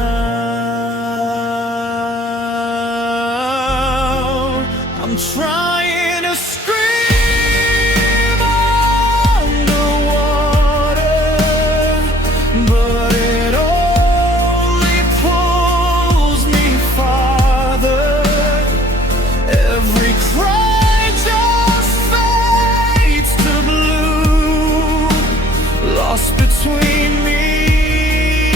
I'm trying to scream underwater, but it only pulls me farther. Every cry between me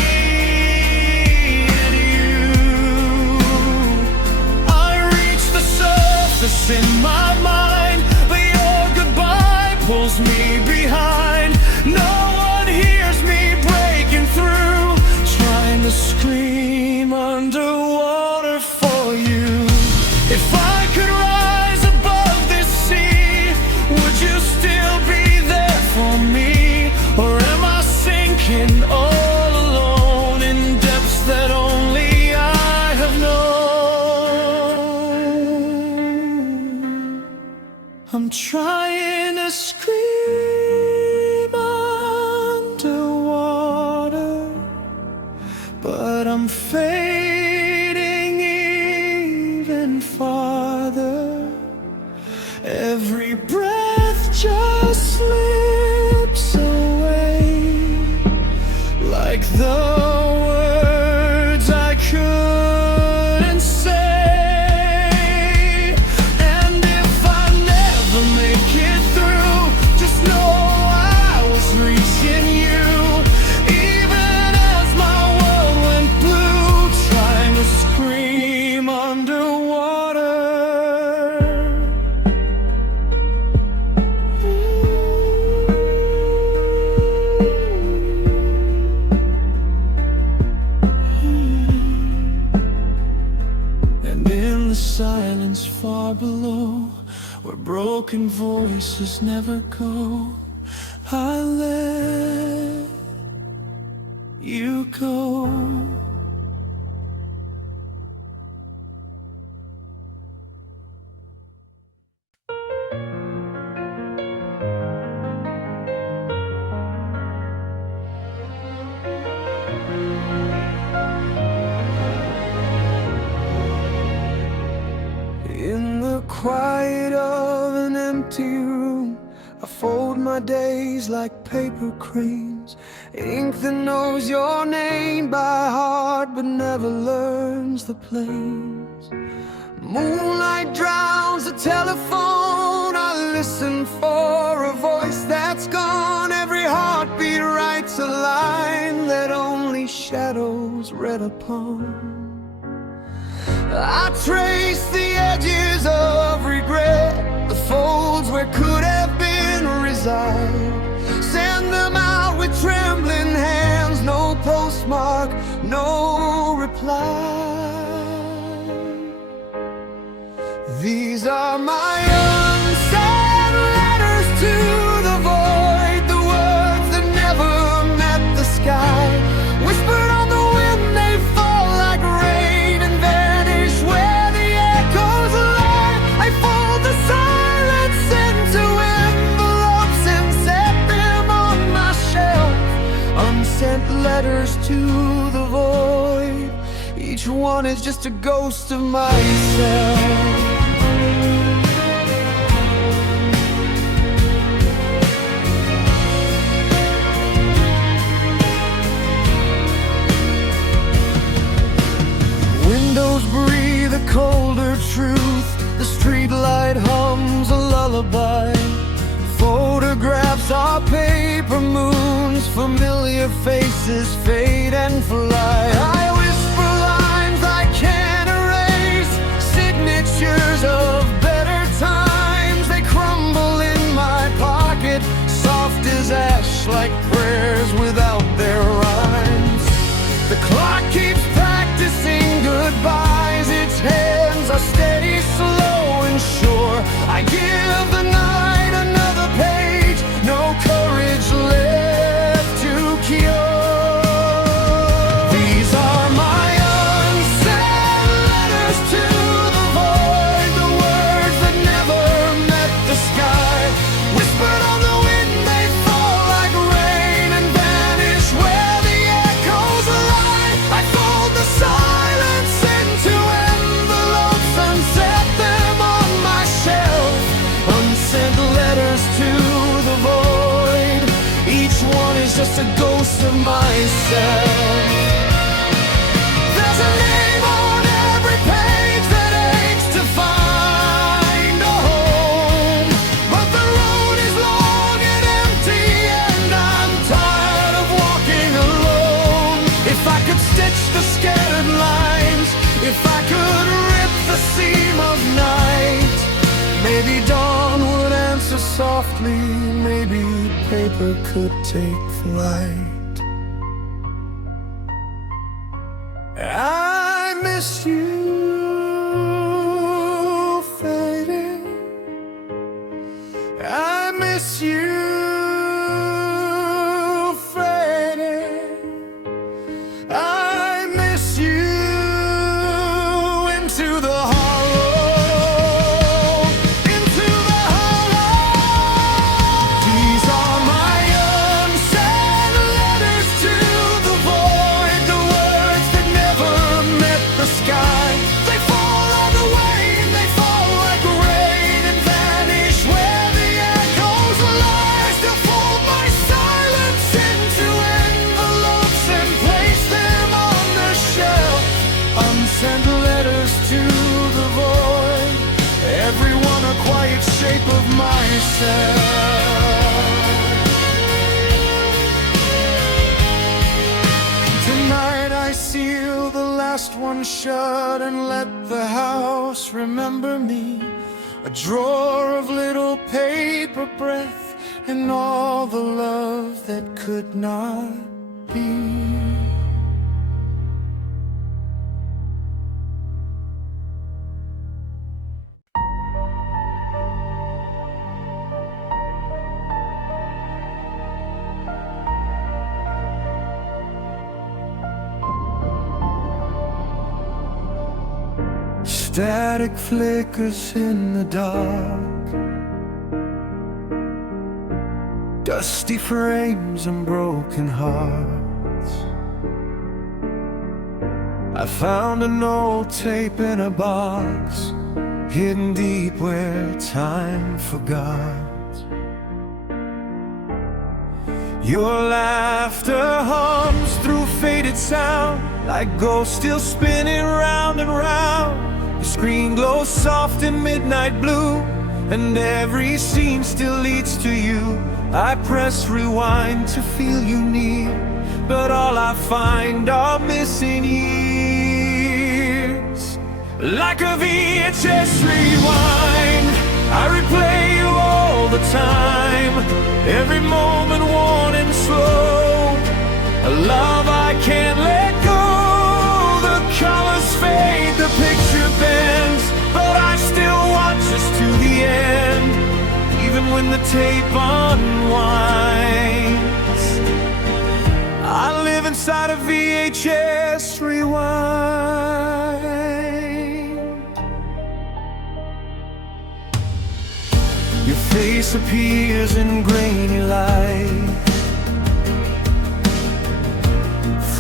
and you. I reach the surface in my mind, but your goodbye pulls me behind. No one hears me breaking through, trying to scream underwater for you. If I could rise above this sea, would you still be there for me? Or am I sinking all alone in depths that only I have known? I'm trying to scream underwater, but I'm fading even farther. Every breath just slips away, like the words I couldn't say. broken voices never go. I let you go. In the quiet of an empty room, I fold my days like paper cranes. Ink that knows your name by heart but never learns the plains. Moonlight drowns the telephone. I listen for a voice that's gone. Every heartbeat writes a line that only shadows read upon. I trace the edges of regret, the folds where could have been reside. Send them out with trembling hands, no postmark, no reply. These are my unsaid letters to the void, the words that never met the sky. Whispered on the wind, they fall like rain and vanish where the echoes lie. I fold the silence into envelopes and set them on my shelf. Unsent letters to the void, each one is just a ghost of myself. Windows breathe a colder truth. The streetlight hums a lullaby. Photographs are paper moons. Familiar faces fade and fly. I whisper lines I can't erase, signatures of better times. They crumble in my pocket, soft as ash, like prayers without their rhymes. The clock keeps practicing goodbyes. Its hands are steady, slow and sure. I give the night another page, no courage left to cure. These are my unsaid letters to the void, the words that never met the sky. Whispered on the wind, they fall like rain and vanish where the echoes lie. I fold the silence into envelopes and set them on my shelf. Unsent letters to the void, each one is just a ghost of myself. There's a name on every page that aches to find a home, but the road is long and empty and I'm tired of walking alone. If I could stitch the scattered lines, if I could rip the seam of night, maybe dawn would answer softly, maybe paper could take flight. I miss you fading. I miss you fading. I miss you into the hollow, into the hollow. These are my unsaid letters to the void, the words that never met the sky. They fall on the wind, they fall like rain and vanish where the echoes lie. Still fold my silence into envelopes and place them on the shelf. Unsent letters to the void, every one a quiet shape of myself. Tonight I seal the last one shut and let the house remember me. A drawer of little paper breath and all the love that could not be. Static flickers in the dark, dusty frames and broken hearts. I found an old tape in a box, hidden deep where time forgot. Your laughter hums through faded sound, like ghosts still spinning round and round. The screen glows soft in midnight blue, and every scene still leads to you. I press rewind to feel you near, but all I find are missing years. Like a VHS rewind, I replay you all the time. Every moment worn and slow, a love I can't let go. The colors fade, the picture bends, but I still watch us to the end. Even when the tape unwinds, I live inside a VHS rewind. Your face appears in grainy light,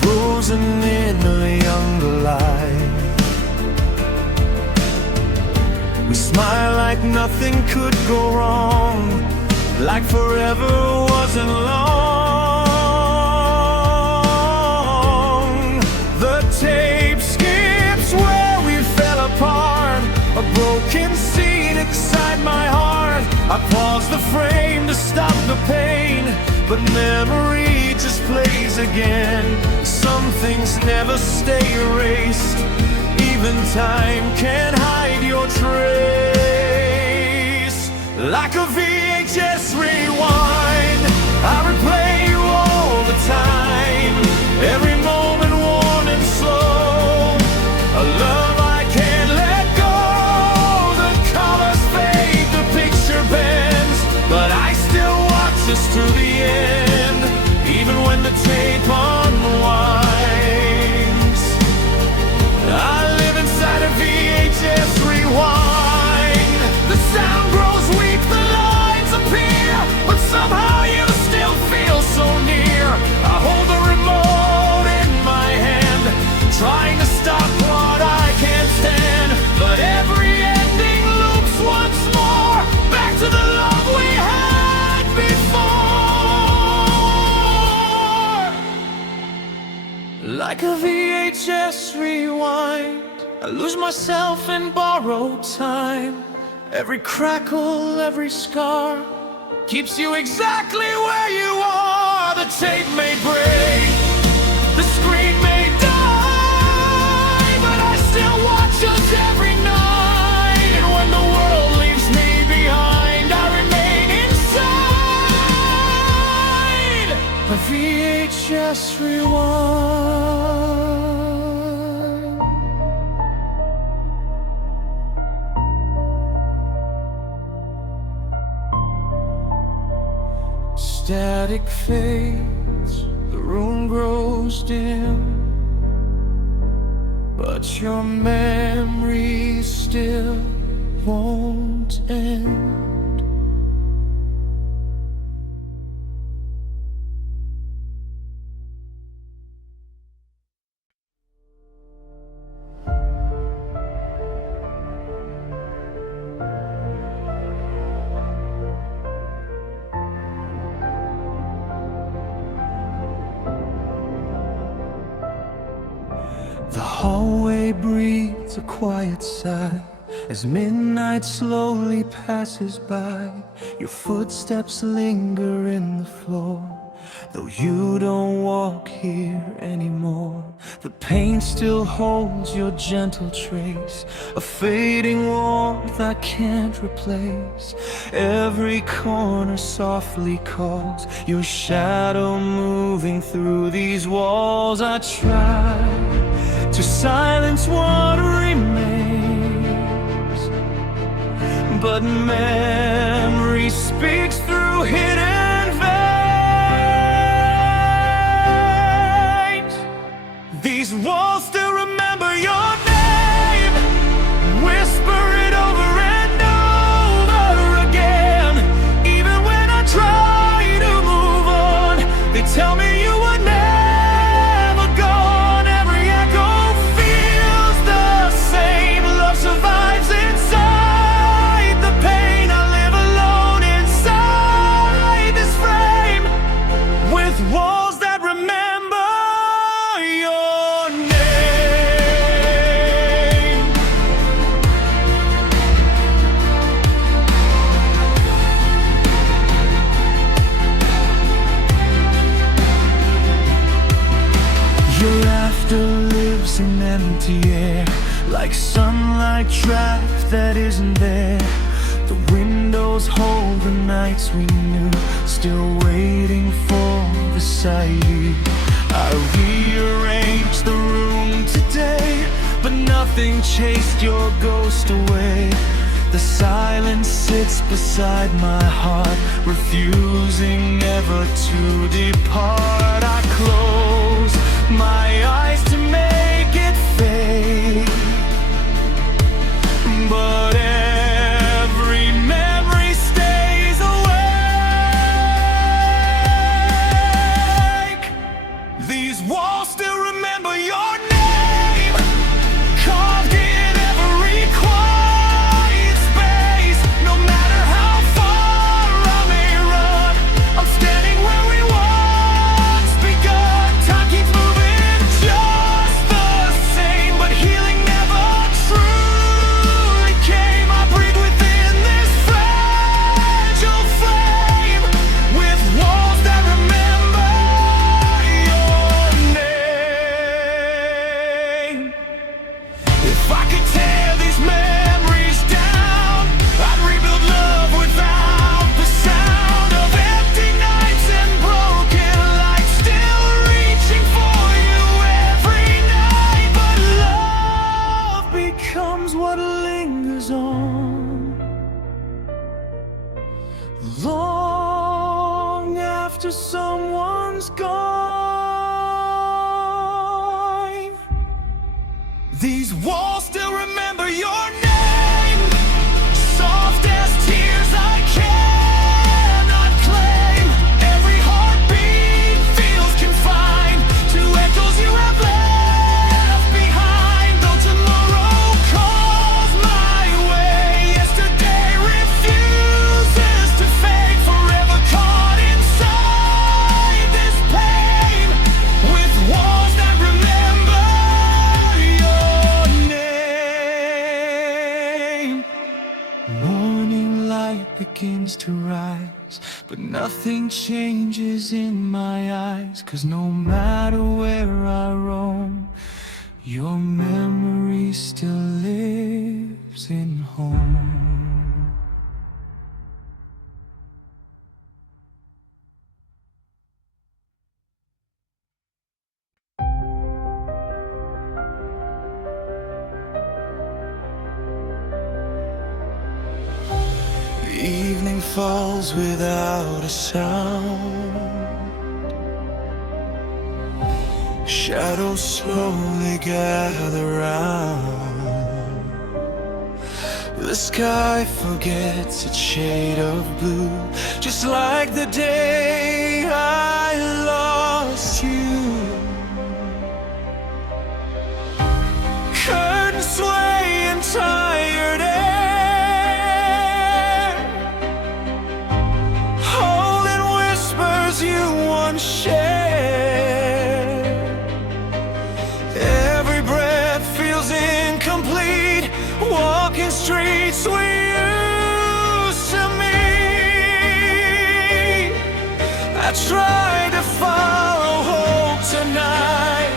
frozen in a younger light. We smile like nothing could go wrong, like forever wasn't long. The tape skips where we fell apart, a broken scene inside my heart. I pause the frame to stop the pain, but memory just plays again. Some things never stay erased, even time can't hide your trace. Like a VHS rewind, I replay you all the time. Every moment worn and slow, a love I can't let go. The colors fade, the picture bends, but I still watch us to the end. Even when the tape unwinds, I live inside a VHS rewind. The sound grows weak, the lines appear, but somehow you still feel so near. I hold the remote in my hand, trying to stop what I can't stand, but every ending loops once more, back to the love we had before. Like a VHS rewind, I lose myself in borrowed time. Every crackle, every scar keeps you exactly where you are. The tape may break, the screen may die, but I still watch us every night. And when the world leaves me behind, I remain inside a VHS rewind. Static fades, the room grows dim, but your memory still won't end. The hallway breathes a quiet sigh as midnight slowly passes by. Your footsteps linger in the floor, though you don't walk here anymore. The pain still holds your gentle trace, a fading warmth I can't replace. Every corner softly calls, your shadow moving through these walls. I try to silence what remains, but memory speaks through hidden veins. These walls still remember your name breaths in empty air, like sunlight trapped that isn't there. The windows hold the nights we knew, still waiting for the sight. I rearranged the room today, but nothing chased your ghost away. The silence sits beside my heart, refusing ever to depart. I close my eyes to make it fade, but every memory stays awake. These walls still remember your name, carved in every quiet space. No matter how far I may run, I'm standing where we once begun. Time keeps moving just the same, but healing never truly came. I breathe within this fragile flame, with walls that remember your name. If I could tear these memories down, I'd rebuild love without the sound of empty nights and broken lights, still reaching for you every night. But love becomes what lingers on, long after someone's gone. These walls still remember your name, soft as tears I cannot claim. Every heartbeat feels confined to echoes you have left behind. Though tomorrow calls my way, yesterday refuses to fade. Forever caught inside this pain, with walls that remember your name. Morning light begins to rise, but nothing changes in my eyes. 'Cause no matter where I roam, your memory still lives in home. The evening falls without a sound, shadows slowly gather round. The sky forgets its shade of blue, just like the day I lost you. Curtains sway in tired air, holding whispers you once shared. Every breath feels incomplete, walking streets we used to meet. I tried to follow hope tonight,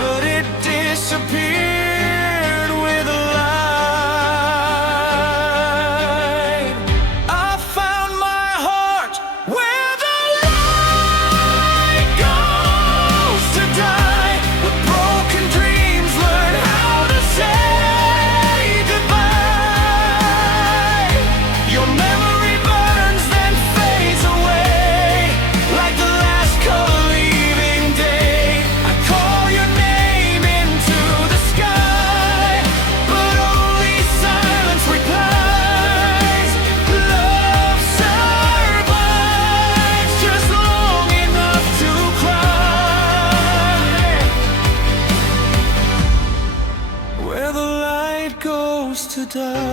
but it disappeared with a light. I found my heart where the light goes to die, with broken dreams learn how to say goodbye. Your memory burns then fades away, like the last color leaving day. I call your name into the sky, but only silence replies. Love survives just long enough to cry. Where the light goes to die.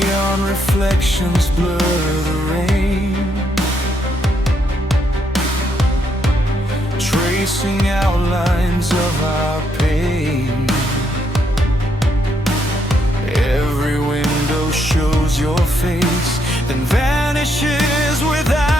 Neon reflections blur the rain, tracing outlines of our pain. Every window shows your face, then vanishes without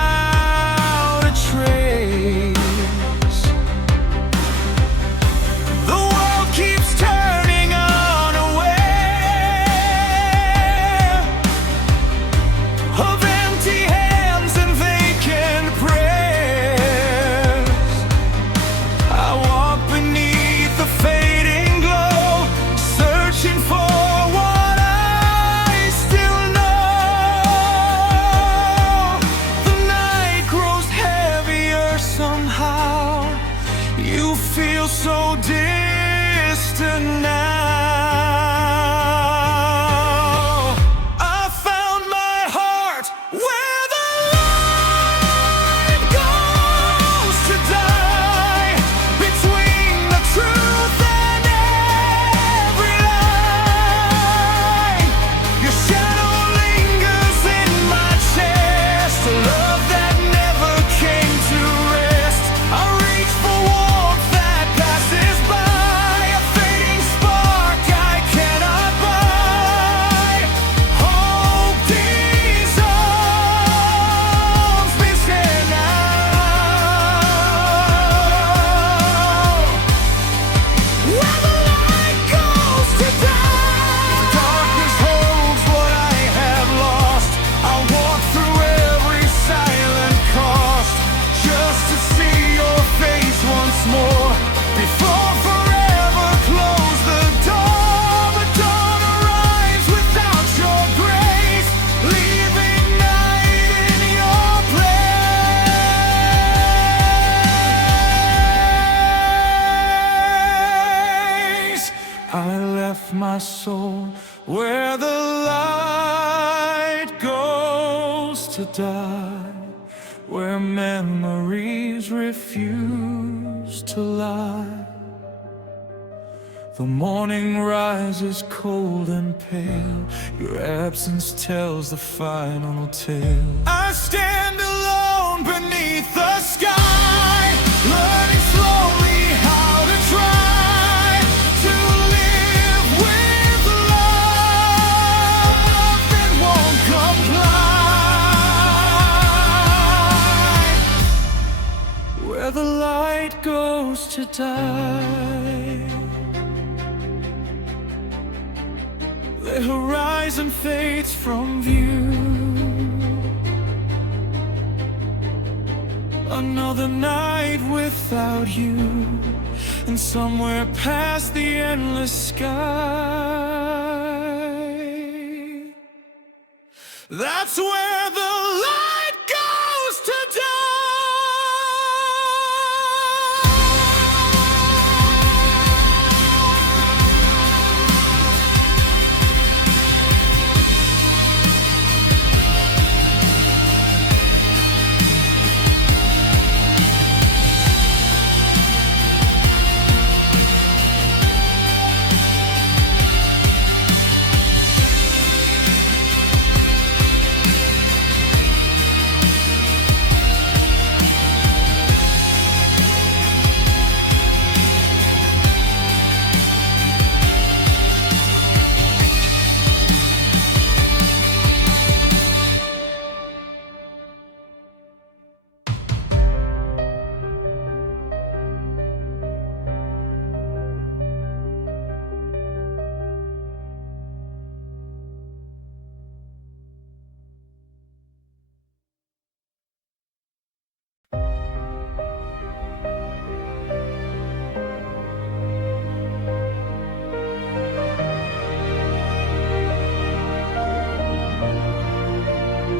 soul, where the light goes to die, where memories refuse to lie. The morning rises cold and pale, your absence tells the final tale. I stand alone beneath the sky, learning slowly how to try to live with love that won't comply, where the light goes to die. The horizon fades from view, another night without you, and somewhere past the endless sky, that's where the light goes to die.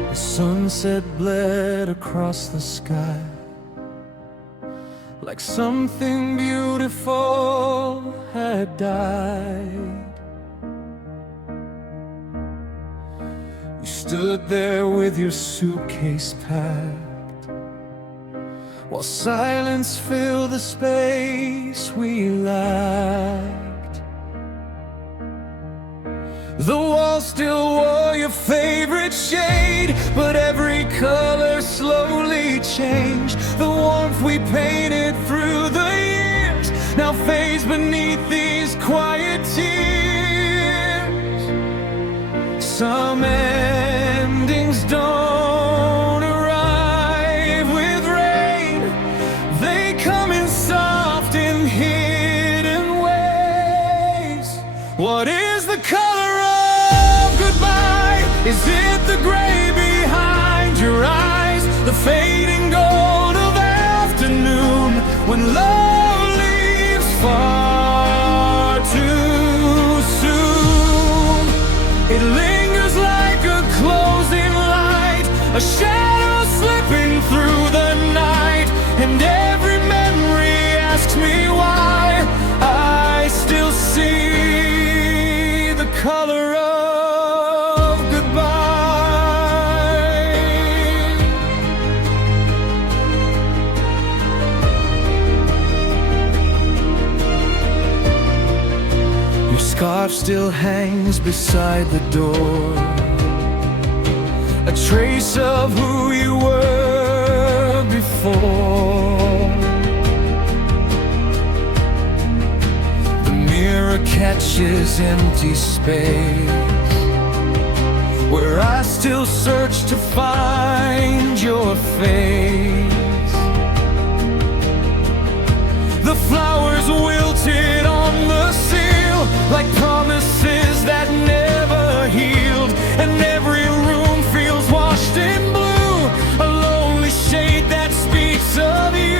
The sunset bled across the sky, like something beautiful had died. You stood there with your suitcase packed, while silence filled the space we lacked. The walls still wore your favorite shade, but every color slowly changed. The warmth we painted through the years now fades beneath these quiet tears. Some endings don't arrive with rain, they come in soft and hidden ways. What is the color of goodbye? Is it the gray behind your eyes, the fading gold of afternoon, when love leaves far too soon? It lingers like a closing light, a shadow slipping through the night, and every memory asks me why I still see the color of scarf still hangs beside the door, a trace of who you were before. The mirror catches empty space, where I still search to find your face. The flowers wilted on the sill, like promises that never healed, and every room feels washed in blue, a lonely shade that speaks of you.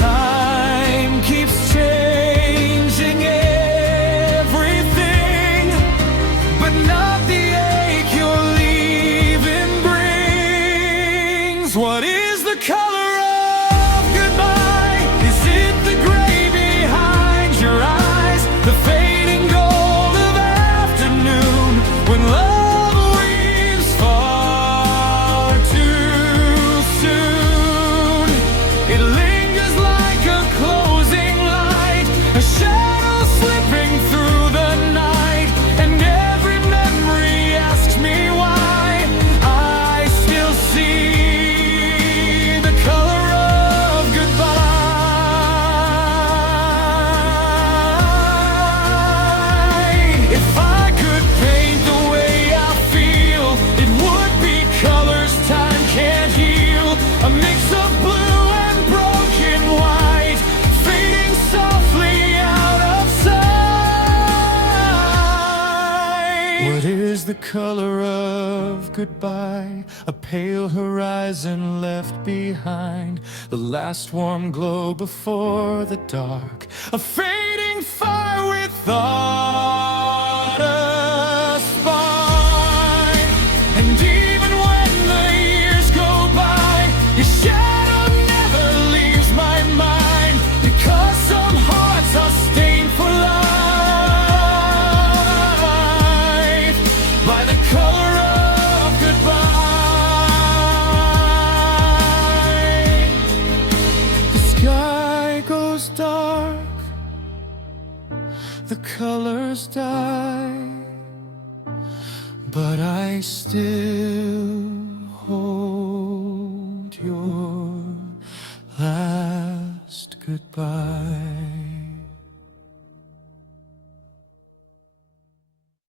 Time keeps changing everything, but not the ache your leaving brings. What is the color of goodbye? Is it the gray behind the color of goodbye, a pale horizon left behind, the last warm glow before the dark, a fading fire without a spark. And even when the years go by, your shadow never leaves my mind, because some hearts are stained for life by the color of goodbye. The sky goes dark, the colors die, but I still hold your last goodbye.